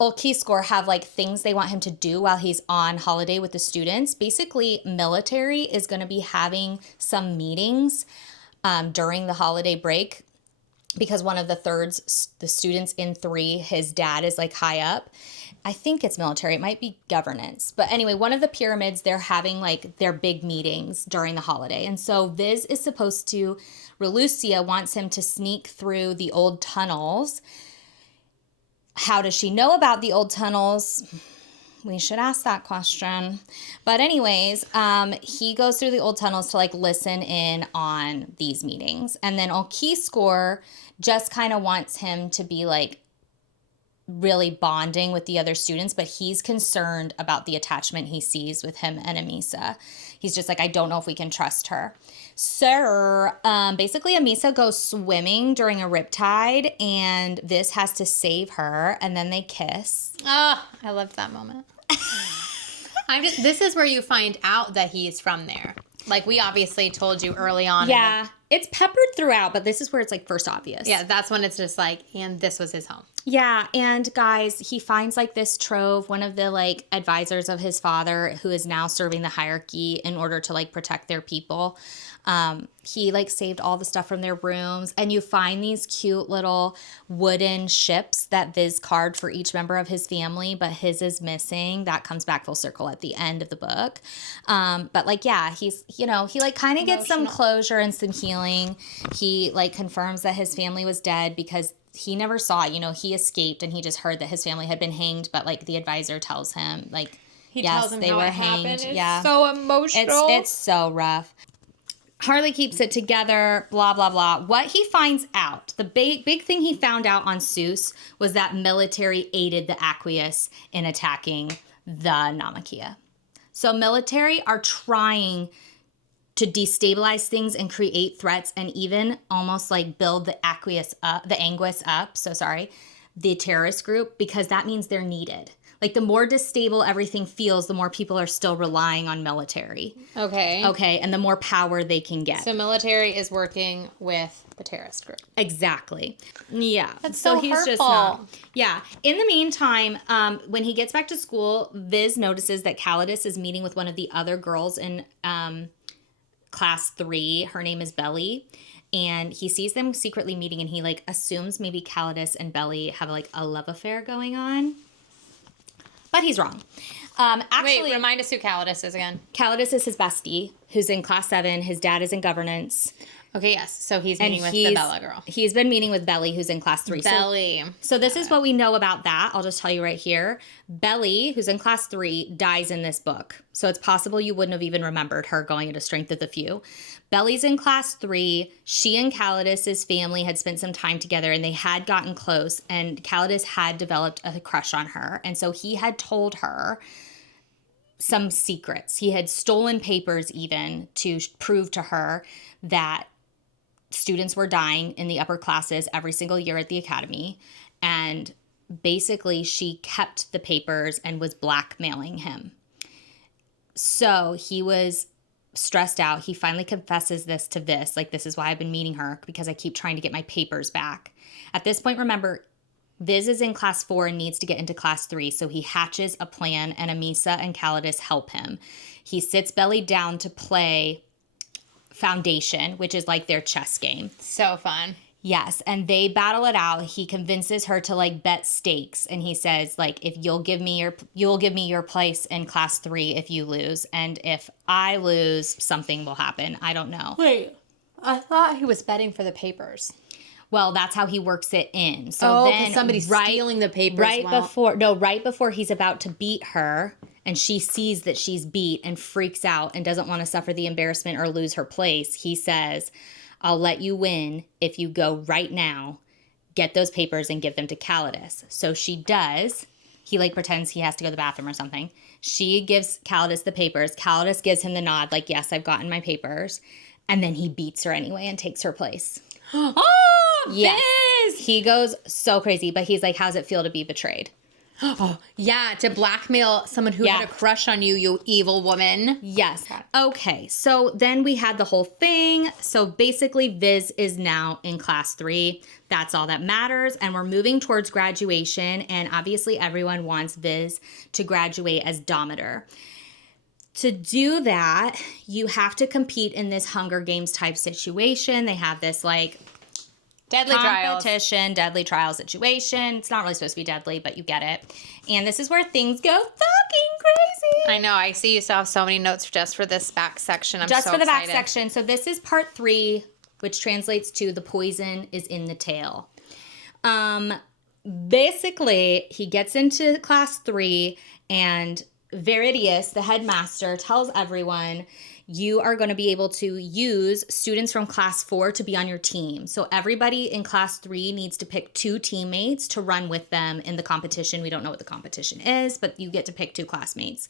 Ulquiskor have like things they want him to do while he's on holiday with the students. Basically, military is going to be having some meetings during the holiday break because one of the thirds, the students in 3, his dad is like high up. I think it's military. It might be governance. But anyway, one of the pyramids, they're having like their big meetings during the holiday. And so Viz is supposed to, Relucia wants him to sneak through the old tunnels. How does she know about the old tunnels? We should ask that question. But anyways, he goes through the old tunnels to like listen in on these meetings. And then Ulquiskor just kind of wants him to be like really bonding with the other students, but he's concerned about the attachment he sees with him and Amisa. He's just like, I don't know if we can trust her. So basically Amisa goes swimming during a riptide and Viz has to save her, and then they kiss. Oh, I loved that moment. This is where you find out that he's from there. Like, we obviously told you early on. Yeah, it's peppered throughout, but this is where it's like first obvious. Yeah, that's when it's just like, and this was his home. Yeah, and guys, he finds like this trove, one of the like advisors of his father who is now serving the hierarchy in order to like protect their people. He like saved all the stuff from their rooms, and you find these cute little wooden ships that Viz carved for each member of his family, but his is missing. That comes back full circle at the end of the book. But like, yeah, he's, you know, he like kind of gets some closure and some healing. He like confirms that his family was dead because he never saw it. You know, he escaped and he just heard that his family had been hanged, but like the advisor tells him like, He yes, tells him they how were it hanged. happened. It's Yeah. so emotional. It's so rough. Harley keeps it together, blah, blah, blah. What he finds out, the big thing he found out on Seuss was that military aided the Aqueous in attacking the Namakea. So military are trying to destabilize things and create threats and even almost like build the Aqueous up, the Anguis up, the terrorist group, because that means they're needed. Like, the more distable everything feels, the more people are still relying on military. Okay. Okay, and the more power they can get. So military is working with the terrorist group. Exactly. Yeah. That's so he's hurtful. just not. Yeah. In the meantime, when he gets back to school, Viz notices that Calidus is meeting with one of the other girls in class 3. Her name is Belly. And he sees them secretly meeting, and he like assumes maybe Calidus and Belly have like a love affair going on. But he's wrong. Actually, Wait, remind us who Calidus is again. Calidus is his bestie, who's in class 7. His dad is in governance. Okay, yes. So he's meeting with the Bella girl. He's been meeting with Belly, who's in class 3. Belly. So this is what we know about that. I'll just tell you right here. Belly, who's in class 3, dies in this book. So it's possible you wouldn't have even remembered her going into Strength of the Few. Belly's in class 3. She and Calidus's family had spent some time together, and they had gotten close, and Calidus had developed a crush on her. And so he had told her some secrets. He had stolen papers even to prove to her that students were dying in the upper classes every single year at the academy. And basically she kept the papers and was blackmailing him. So he was stressed out. He finally confesses this to Viz. Like, this is why I've been meeting her, because I keep trying to get my papers back. At this point, remember, Viz is in class 4 and needs to get into class 3. So he hatches a plan, and Amisa and Calidus help him. He sits Belly down to play Foundation, which is like their chess game. So fun. Yes, and they battle it out. He convinces her to like bet stakes, and he says like, if you'll give me your place in class 3 if you lose, and if I lose, something will happen. I don't know. Wait, I thought he was betting for the papers. Well, that's how he works it in. So Oh, then because somebody's stealing the papers. right before he's about to beat her, and she sees that she's beat and freaks out and doesn't want to suffer the embarrassment or lose her place, he says, I'll let you win if you go right now, get those papers and give them to Calidus. So she does. He like pretends he has to go to the bathroom or something. She gives Calidus the papers. Calidus gives him the nod, like, yes, I've gotten my papers. And then he beats her anyway and takes her place. Oh, Yes. Viz! He goes so crazy, but he's like, how's it feel to be betrayed? Oh, yeah, to blackmail someone who had a crush on you, you evil woman. Yes. Okay, so then we had the whole thing. So basically, Viz is now in class 3. That's all that matters. And we're moving towards graduation. And obviously, everyone wants Viz to graduate as Dometer. To do that, you have to compete in this Hunger Games type situation. They have this like Deadly competition, deadly trial situation. It's not really supposed to be deadly, but you get it. And this is where things go fucking crazy. I know. I see you still have so many notes just for this back section. I'm just so for the excited. back section. So this is part 3, which translates to the poison is in the tail. Basically, he gets into class 3 and Viridius, the headmaster, tells everyone, you are going to be able to use students from class 4 to be on your team. So everybody in class 3 needs to pick 2 teammates to run with them in the competition. We don't know what the competition is, but you get to pick 2 classmates.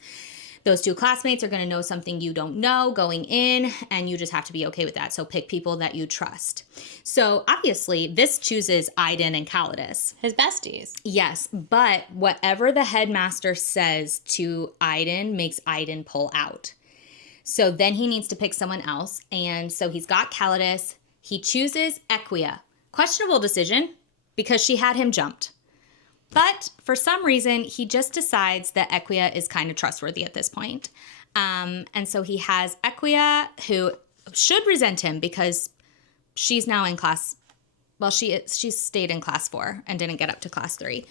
Those 2 classmates are going to know something you don't know going in, and you just have to be okay with that. So pick people that you trust. So obviously, this chooses Aiden and Calidus. His besties. Yes, but whatever the headmaster says to Aiden makes Aiden pull out. So then he needs to pick someone else. And so he's got Calidus. He chooses Equia. Questionable decision because she had him jumped. But for some reason, he just decides that Equia is kind of trustworthy at this point. And so he has Equia, who should resent him because she's now in class. Well, she stayed in class 4 and didn't get up to class 3.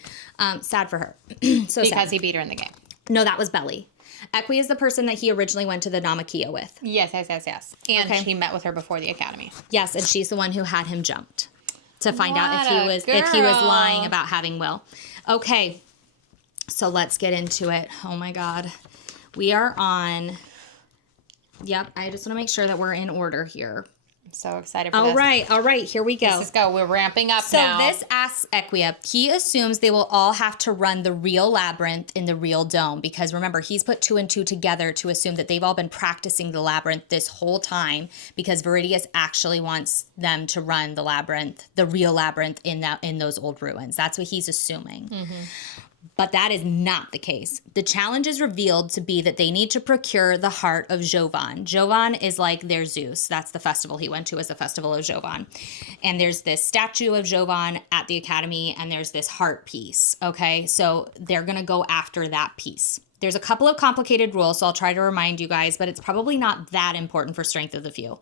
Sad for her. So because sad. he beat her in the game. No, that was Belly. Equi is the person that he originally went to the Namakea with. Yes. And he met with her before the academy. Yes, and she's the one who had him jumped to find out if he was girl. lying about having Will. Okay, so let's get into it. Oh my God. We are on... Yep, I just want to make sure that we're in order here. I'm so excited for this. All right, here we go. Let's go. We're ramping up now. So this asks Equia, he assumes they will all have to run the real labyrinth in the real dome because remember, he's put 2 and 2 together to assume that they've all been practicing the labyrinth this whole time because Viridius actually wants them to run the labyrinth, the real labyrinth in those old ruins. That's what he's assuming. Mm-hmm. But that is not the case. The challenge is revealed to be that they need to procure the heart of Jovan. Jovan is like their Zeus. That's the festival he went to, as the festival of Jovan. And there's this statue of Jovan at the academy, and there's this heart piece, okay? So they're going to go after that piece. There's a couple of complicated rules, so I'll try to remind you guys, but it's probably not that important for Strength of the Few.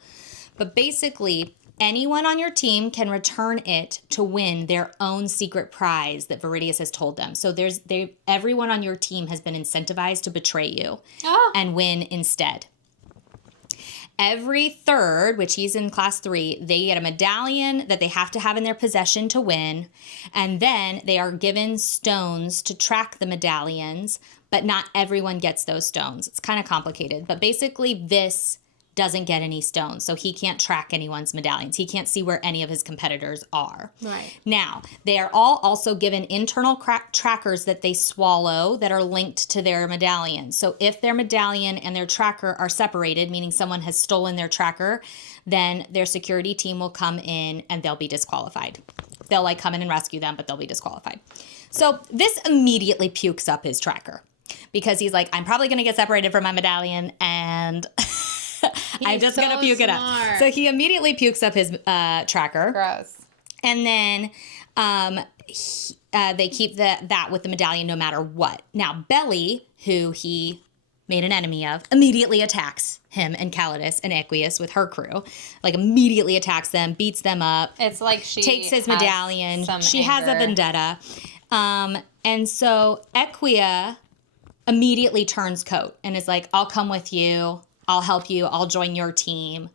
But basically... anyone on your team can return it to win their own secret prize that Viridius has told them. So everyone on your team has been incentivized to betray you and win instead. Every third, which he's in class 3, they get a medallion that they have to have in their possession to win. And then they are given stones to track the medallions, but not everyone gets those stones. It's kind of complicated. But basically this doesn't get any stones, so he can't track anyone's medallions. He can't see where any of his competitors are. Right. Now, they are all also given internal trackers that they swallow that are linked to their medallions. So if their medallion and their tracker are separated, meaning someone has stolen their tracker, then their security team will come in and they'll be disqualified. They'll come in and rescue them, but they'll be disqualified. So this immediately pukes up his tracker because he's like, I'm probably going to get separated from my medallion and... I'm just going to puke it up. So he immediately pukes up his tracker. Gross. And then they keep that with the medallion no matter what. Now, Belly, who he made an enemy of, immediately attacks him and Calidus and Equius with her crew. Immediately attacks them, beats them up. It's like she takes his medallion. She has a vendetta. And so Equia immediately turns coat and is like, I'll come with you. I'll help you. I'll join your team.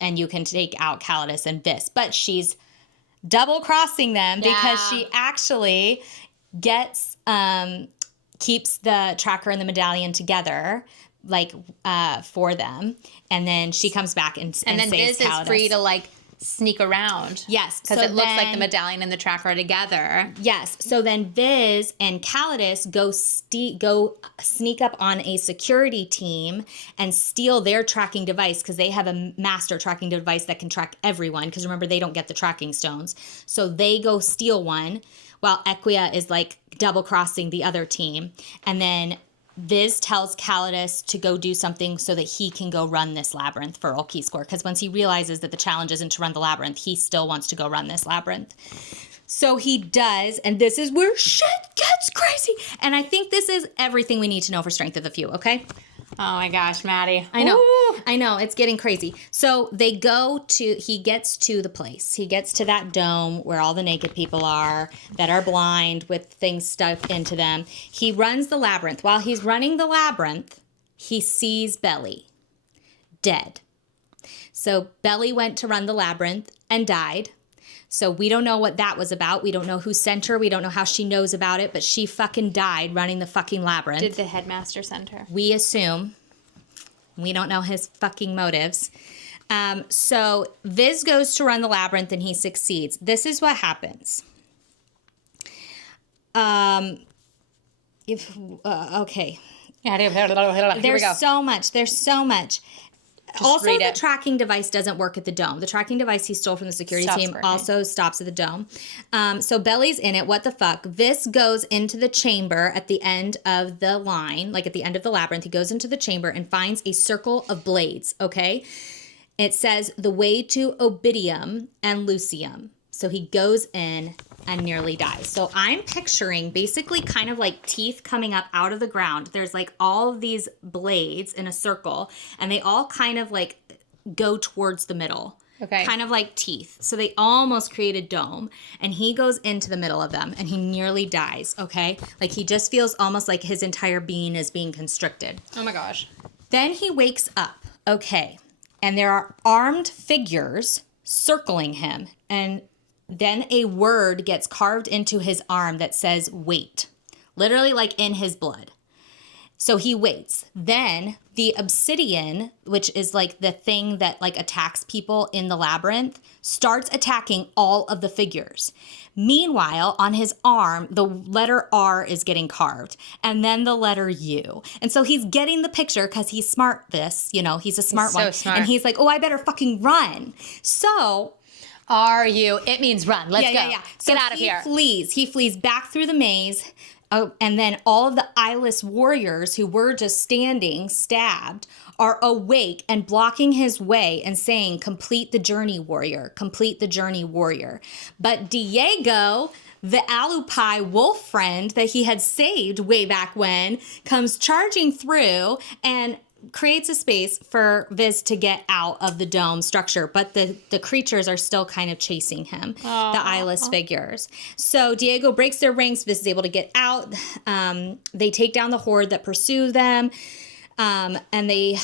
And you can take out Calidus and Vis. But she's double crossing them because Yeah. she actually gets keeps the tracker and the medallion together like for them, and then she comes back and And then saves Viz is Calidus. free to like sneak around. Yes, Because so it looks like the then- medallion and the tracker are together. Yes. So then Viz and Calidus go sneak up on a security team and steal their tracking device because they have a master tracking device that can track everyone. Because remember, they don't get the tracking stones. So they go steal one while Equia is like double crossing the other team. And then Viz tells Calidus to go do something so that he can go run this labyrinth for Ulkey Score. Because once he realizes that the challenge isn't to run the labyrinth, he still wants to go run this labyrinth. So he does, and this is where shit gets crazy. And I think this is everything we need to know for Strength of the Few, okay? Oh my gosh, Maddie. I know. Ooh. I know. It's getting crazy. So he gets to the place. He gets to that dome where all the naked people are that are blind with things stuck into them. He runs the labyrinth. While he's running the labyrinth, he sees Belly dead. So Belly went to run the labyrinth and died. So we don't know what that was about. We don't know who sent her. We don't know how she knows about it, but she fucking died running the fucking labyrinth. Did the headmaster send her? We assume. We don't know his fucking motives. So Viz goes to run the labyrinth and he succeeds. This is what happens. Okay. Yeah, here we There's go. so much. There's so much. Also, read the it. tracking device doesn't work at the dome. The tracking device he stole from the security Stops team working. also stops at the dome. So Belly's in it. What the fuck? Vis goes into the chamber at the end of the line, like at the end of the labyrinth. He goes into the chamber and finds a circle of blades, okay? It says the way to Obidium and Lucium. So he goes in and nearly dies. So I'm picturing basically kind of like teeth coming up out of the ground. There's like all of these blades in a circle, and they all kind of like go towards the middle. Okay. Kind of like teeth. So they almost create a dome, and he goes into the middle of them and he nearly dies, okay? Like he just feels almost like his entire being is being constricted. Oh my gosh. Then he wakes up, okay, and there are armed figures circling him, and then a word gets carved into his arm that says wait, literally like in his blood. So he waits. Then the obsidian, which is like the thing that like attacks people in the labyrinth, starts attacking all of the figures. Meanwhile, on his arm, the letter R is getting carved, and then the letter U. And so he's getting the picture because he's smart, he's a smart so one. smart. And he's like, oh, I better fucking run. So Are you? It means run. Let's go. yeah. So Get out of here. He flees back through the maze. And then all of the eyeless warriors who were just standing, stabbed, are awake and blocking his way and saying, complete the journey, warrior. Complete the journey, warrior. But Diego, the Alupai wolf friend that he had saved way back when, comes charging through and creates a space for Viz to get out of the dome structure, but the creatures are still kind of chasing him, the eyeless figures. So Diego breaks their rings. Viz is able to get out. They take down the horde that pursue them, and they...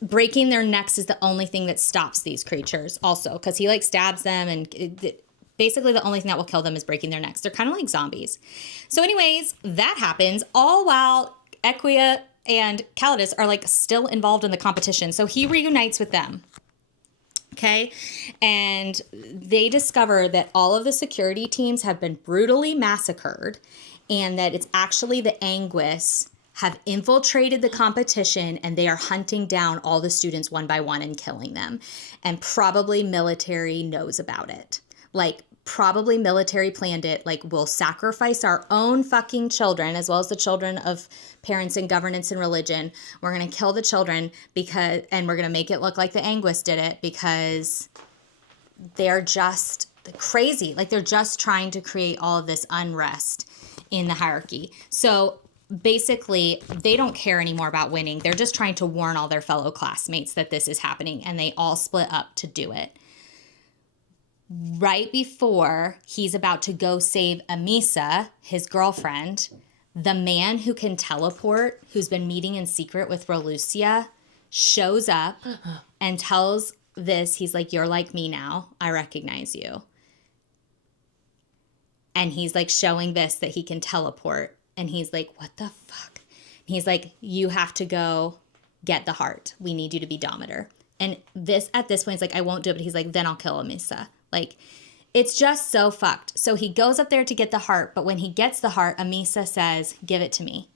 Breaking their necks is the only thing that stops these creatures also, because he like stabs them, and basically the only thing that will kill them is breaking their necks. They're kind of like zombies. So anyways, that happens all while Equia and Calidus are like still involved in the competition. So he reunites with them. Okay. And they discover that all of the security teams have been brutally massacred, and that it's actually the Anguis have infiltrated the competition, and they are hunting down all the students one by one and killing them. And probably military knows about it. Like, probably military planned it. Like, we'll sacrifice our own fucking children as well as the children of parents in governance and religion. We're going to kill the children and we're going to make it look like the Anguis did it, because they're just crazy. Like, they're just trying to create all of this unrest in the hierarchy. So basically, they don't care anymore about winning. They're just trying to warn all their fellow classmates that this is happening, and they all split up to do it. Right before he's about to go save Amisa, his girlfriend, the man who can teleport, who's been meeting in secret with Rolucia, shows up and tells this, he's like, you're like me now. I recognize you. And he's like showing this that he can teleport. And he's like, what the fuck? And he's like, you have to go get the heart. We need you to be Dometer. And this, at this point, he's like, I won't do it. But he's like, then I'll kill Amisa. Like, it's just so fucked. So he goes up there to get the heart. But when he gets the heart, Amisa says, give it to me.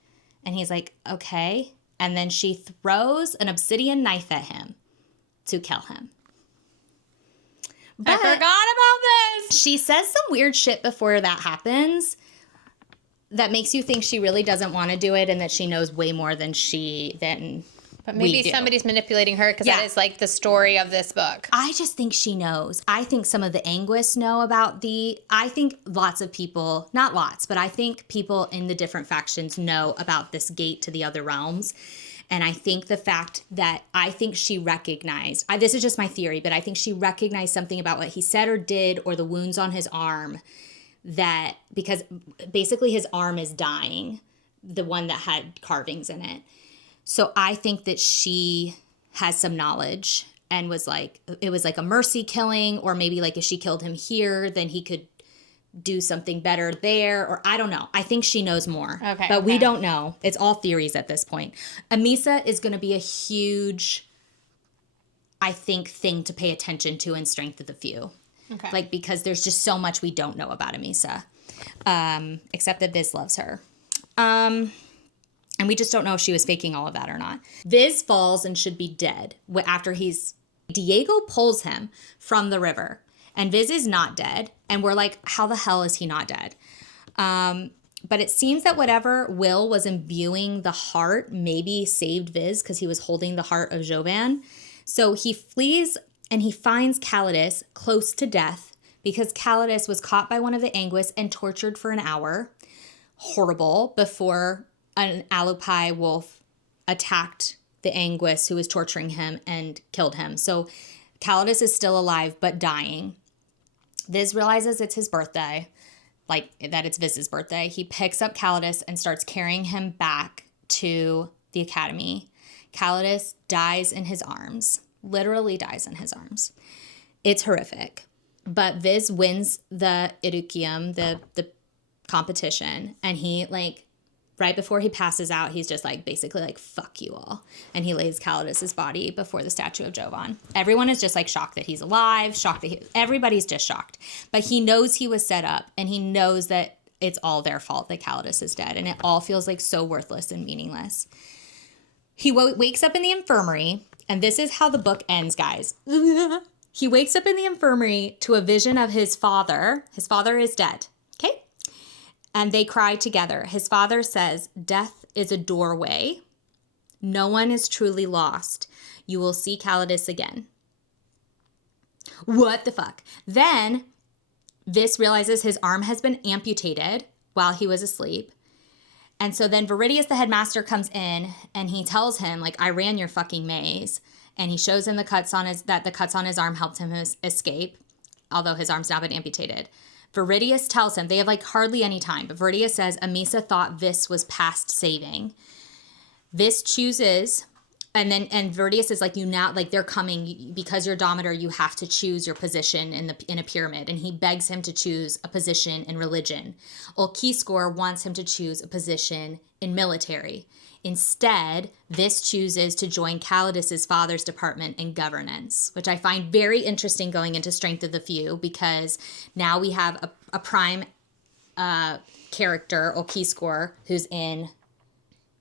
And he's like, okay. And then she throws an obsidian knife at him to kill him. But I forgot about this. she says some weird shit before that happens that makes you think she really doesn't want to do it and that she knows way more than But maybe we do. somebody's manipulating her because Yeah. that is like the story of this book. I just think she knows. I think some of the Anguis know about I think lots of people, not lots, but I think people in the different factions know about this gate to the other realms. And I think the fact that I think she recognized, this is just my theory, but I think she recognized something about what he said or did or the wounds on his arm because basically his arm is dying, the one that had carvings in it. So I think that she has some knowledge and was like, it was like a mercy killing, or maybe like if she killed him here, then he could do something better there, or I don't know. I think she knows more. Okay. But we don't know. It's all theories at this point. Amisa is going to be a huge, I think, thing to pay attention to in Strength of the Few. Okay. Like, because there's just so much we don't know about Amisa, except that Viz loves her. And we just don't know if she was faking all of that or not. Viz falls and should be dead after Diego pulls him from the river. And Viz is not dead. And we're like, how the hell is he not dead? But it seems that whatever Will was imbuing the heart maybe saved Viz because he was holding the heart of Jovan. So he flees and he finds Calidus close to death because Calidus was caught by one of the Anguis and tortured for an hour. Horrible. Before an Alupai wolf attacked the Anguis who was torturing him and killed him. So Calidus is still alive but dying. Viz realizes it's his birthday, like that it's Viz's birthday. He picks up Calidus and starts carrying him back to the academy. Calidus dies in his arms, literally dies in his arms. It's horrific. But Viz wins the Idukium, the competition, and he right before he passes out, he's just basically fuck you all. And he lays Calidus's body before the statue of Jovan. Everyone is just shocked that he's alive, everybody's just shocked. But he knows he was set up, and he knows that it's all their fault that Calidus is dead. And it all feels so worthless and meaningless. He wakes up in the infirmary, and this is how the book ends, guys. He wakes up in the infirmary to a vision of his father. His father is dead. Okay? And they cry together. His father says, death is a doorway. No one is truly lost. You will see Calidus again. What the fuck? Then Viz realizes his arm has been amputated while he was asleep. And so then Viridius, the headmaster, comes in and he tells him, I ran your fucking maze. And he shows him the cuts on his arm helped him escape, although his arm's now been amputated. Viridius tells him, they have hardly any time, but Viridius says Amisa thought Viz was past saving. Viz chooses, and Viridius is you now, they're coming, because you're Dometer, you have to choose your position in a pyramid, and he begs him to choose a position in religion. Ulquiskor wants him to choose a position in military. Instead, Viz chooses to join Calidus's father's department in governance, which I find very interesting going into Strength of the Few, because now we have a prime character, Ulquiskor, who's in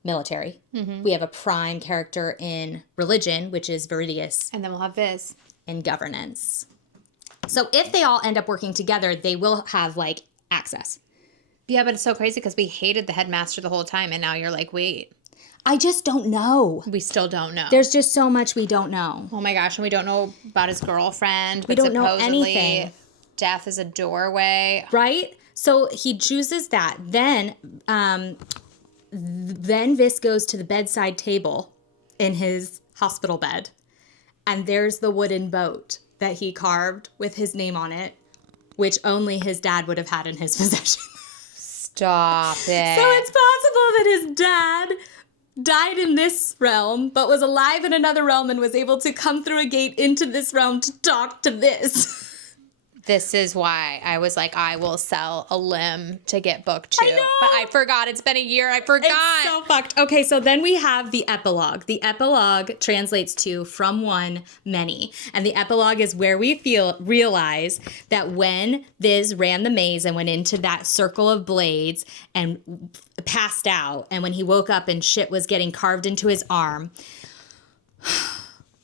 military. Mm-hmm. We have a prime character in religion, which is Viridius. And then we'll have Viz. In governance. So if they all end up working together, they will have, access. Yeah, but it's so crazy because we hated the headmaster the whole time, and now you're wait. I just don't know. We still don't know. There's just so much we don't know. Oh my gosh, and we don't know about his girlfriend. We don't know anything. Death is a doorway. Right? So he chooses that. Then Viz goes to the bedside table in his hospital bed, and there's the wooden boat that he carved with his name on it, which only his dad would have had in his possession. Stop it. So it's possible that his dad died in this realm, but was alive in another realm and was able to come through a gate into this realm to talk to this. This is why I was like, I will sell a limb to get book 2. I know. But I forgot. It's been a year. I forgot. It's so fucked. Okay, so then we have the epilogue. The epilogue translates to from one, many. And the epilogue is where we realize that when Viz ran the maze and went into that circle of blades and passed out, and when he woke up and shit was getting carved into his arm,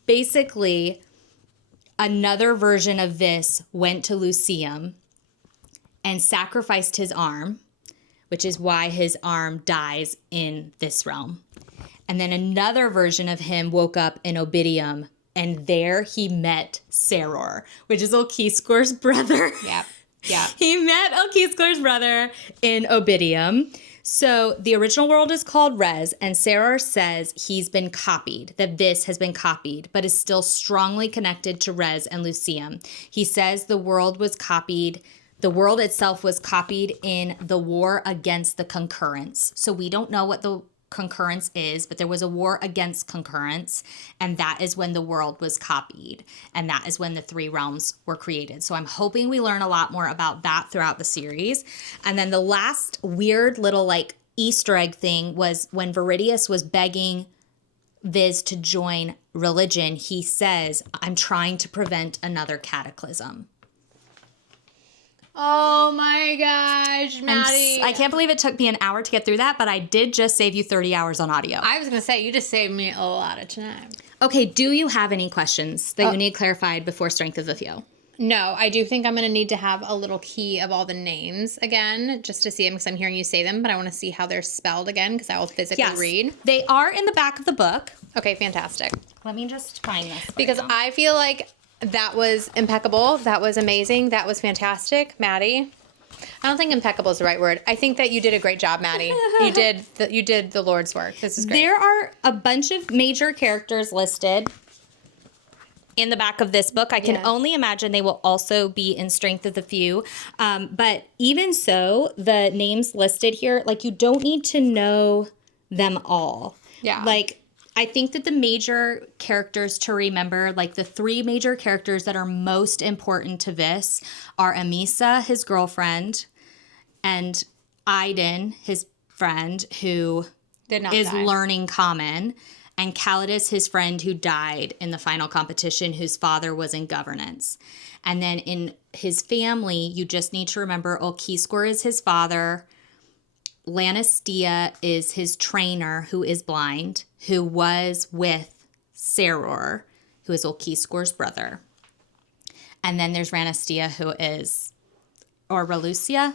basically another version of this went to Lucium and sacrificed his arm, which is why his arm dies in this realm. And then another version of him woke up in Obidium, and there he met Saror, which is Ulquiscor's brother. Yep. He met Ulquiscor's brother in Obidium. So the original world is called Res, and Saror says he's been copied, that this has been copied, but is still strongly connected to Res and Lucium. He says the world itself was copied in the war against the concurrence. So we don't know what the concurrence is, but there was a war against concurrence, and that is when the world was copied, and that is when the 3 realms were created. So I'm hoping we learn a lot more about that throughout the series. And then the last weird little like Easter egg thing was when Viridius was begging Viz to join religion, he says, I'm trying to prevent another cataclysm. Oh my gosh, Maddie. I can't believe it took me an hour to get through that, but I did just save you 30 hours on audio. I was going to say, you just saved me a lot of time. Okay, do you have any questions that you need clarified before Strength of the Few? No, I do think I'm going to need to have a little key of all the names again, just to see them, because I'm hearing you say them, but I want to see how they're spelled again, because I will physically read. They are in the back of the book. Okay, fantastic. Let me just find this. Because I feel like that was impeccable. That was amazing. That was fantastic. Maddie, I don't think impeccable is the right word. I think that you did a great job, Maddie. You did the Lord's work. This is great. There are a bunch of major characters listed in the back of this book. I can only imagine they will also be in Strength of the Few. But even so, the names listed here, like, you don't need to know them all. Yeah. Like, I think that the major characters to remember, like the 3 major characters that are most important to this, are Amisa, his girlfriend, and Aiden, his friend, who is learning Common, and Calidus, his friend who died in the final competition, whose father was in governance. And then in his family, you just need to remember Ulquiscor is his father, Lannistia is his trainer, who is blind, who was with Saror, who is Ulquiscor's brother. And then there's Ranastia, who is, or Relucia.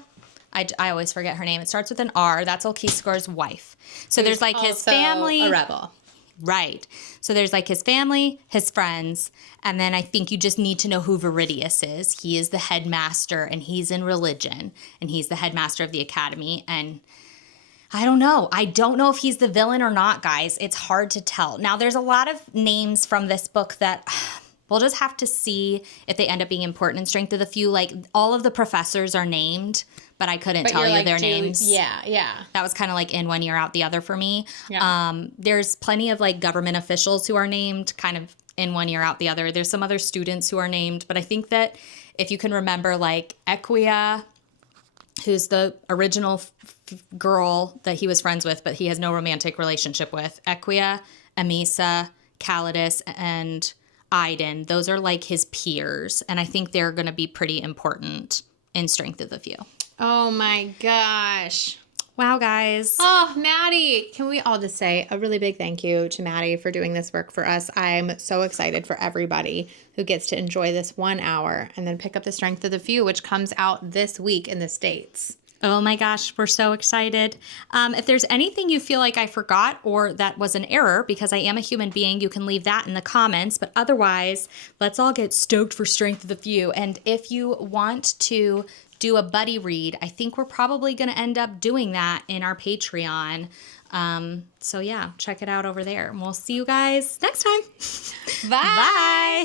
I always forget her name. It starts with an R. That's Ulquiscor's wife. So there's like his family. A rebel. Right. So there's like his family, his friends, and then I think you just need to know who Viridius is. He is the headmaster, and he's in religion, and he's the headmaster of the academy, and I don't know. I don't know if he's the villain or not, guys. It's hard to tell. Now, there's a lot of names from this book that we'll just have to see if they end up being important in Strength of the Few. Like, all of the professors are named, but I couldn't tell you their names. Yeah. That was kind of like in one ear, out the other for me. Yeah. There's plenty of like government officials who are named kind of in one ear, out the other. There's some other students who are named, but I think that if you can remember like Equia, who's the original girl that he was friends with, but he has no romantic relationship with. Equia, Amisa, Calidus, and Aiden. Those are like his peers, and I think they're going to be pretty important in Strength of the Few. Oh my gosh. Wow, guys. Oh, Maddie, can we all just say a really big thank you to Maddie for doing this work for us? I'm so excited for everybody who gets to enjoy this 1 hour and then pick up the Strength of the Few, which comes out this week in the States. Oh my gosh, we're so excited. If there's anything you feel like I forgot or that was an error, because I am a human being, you can leave that in the comments. But otherwise, let's all get stoked for Strength of the Few. And if you want to do a buddy read, I think we're probably going to end up doing that in our Patreon. So yeah, check it out over there. And we'll see you guys next time. Bye. Bye.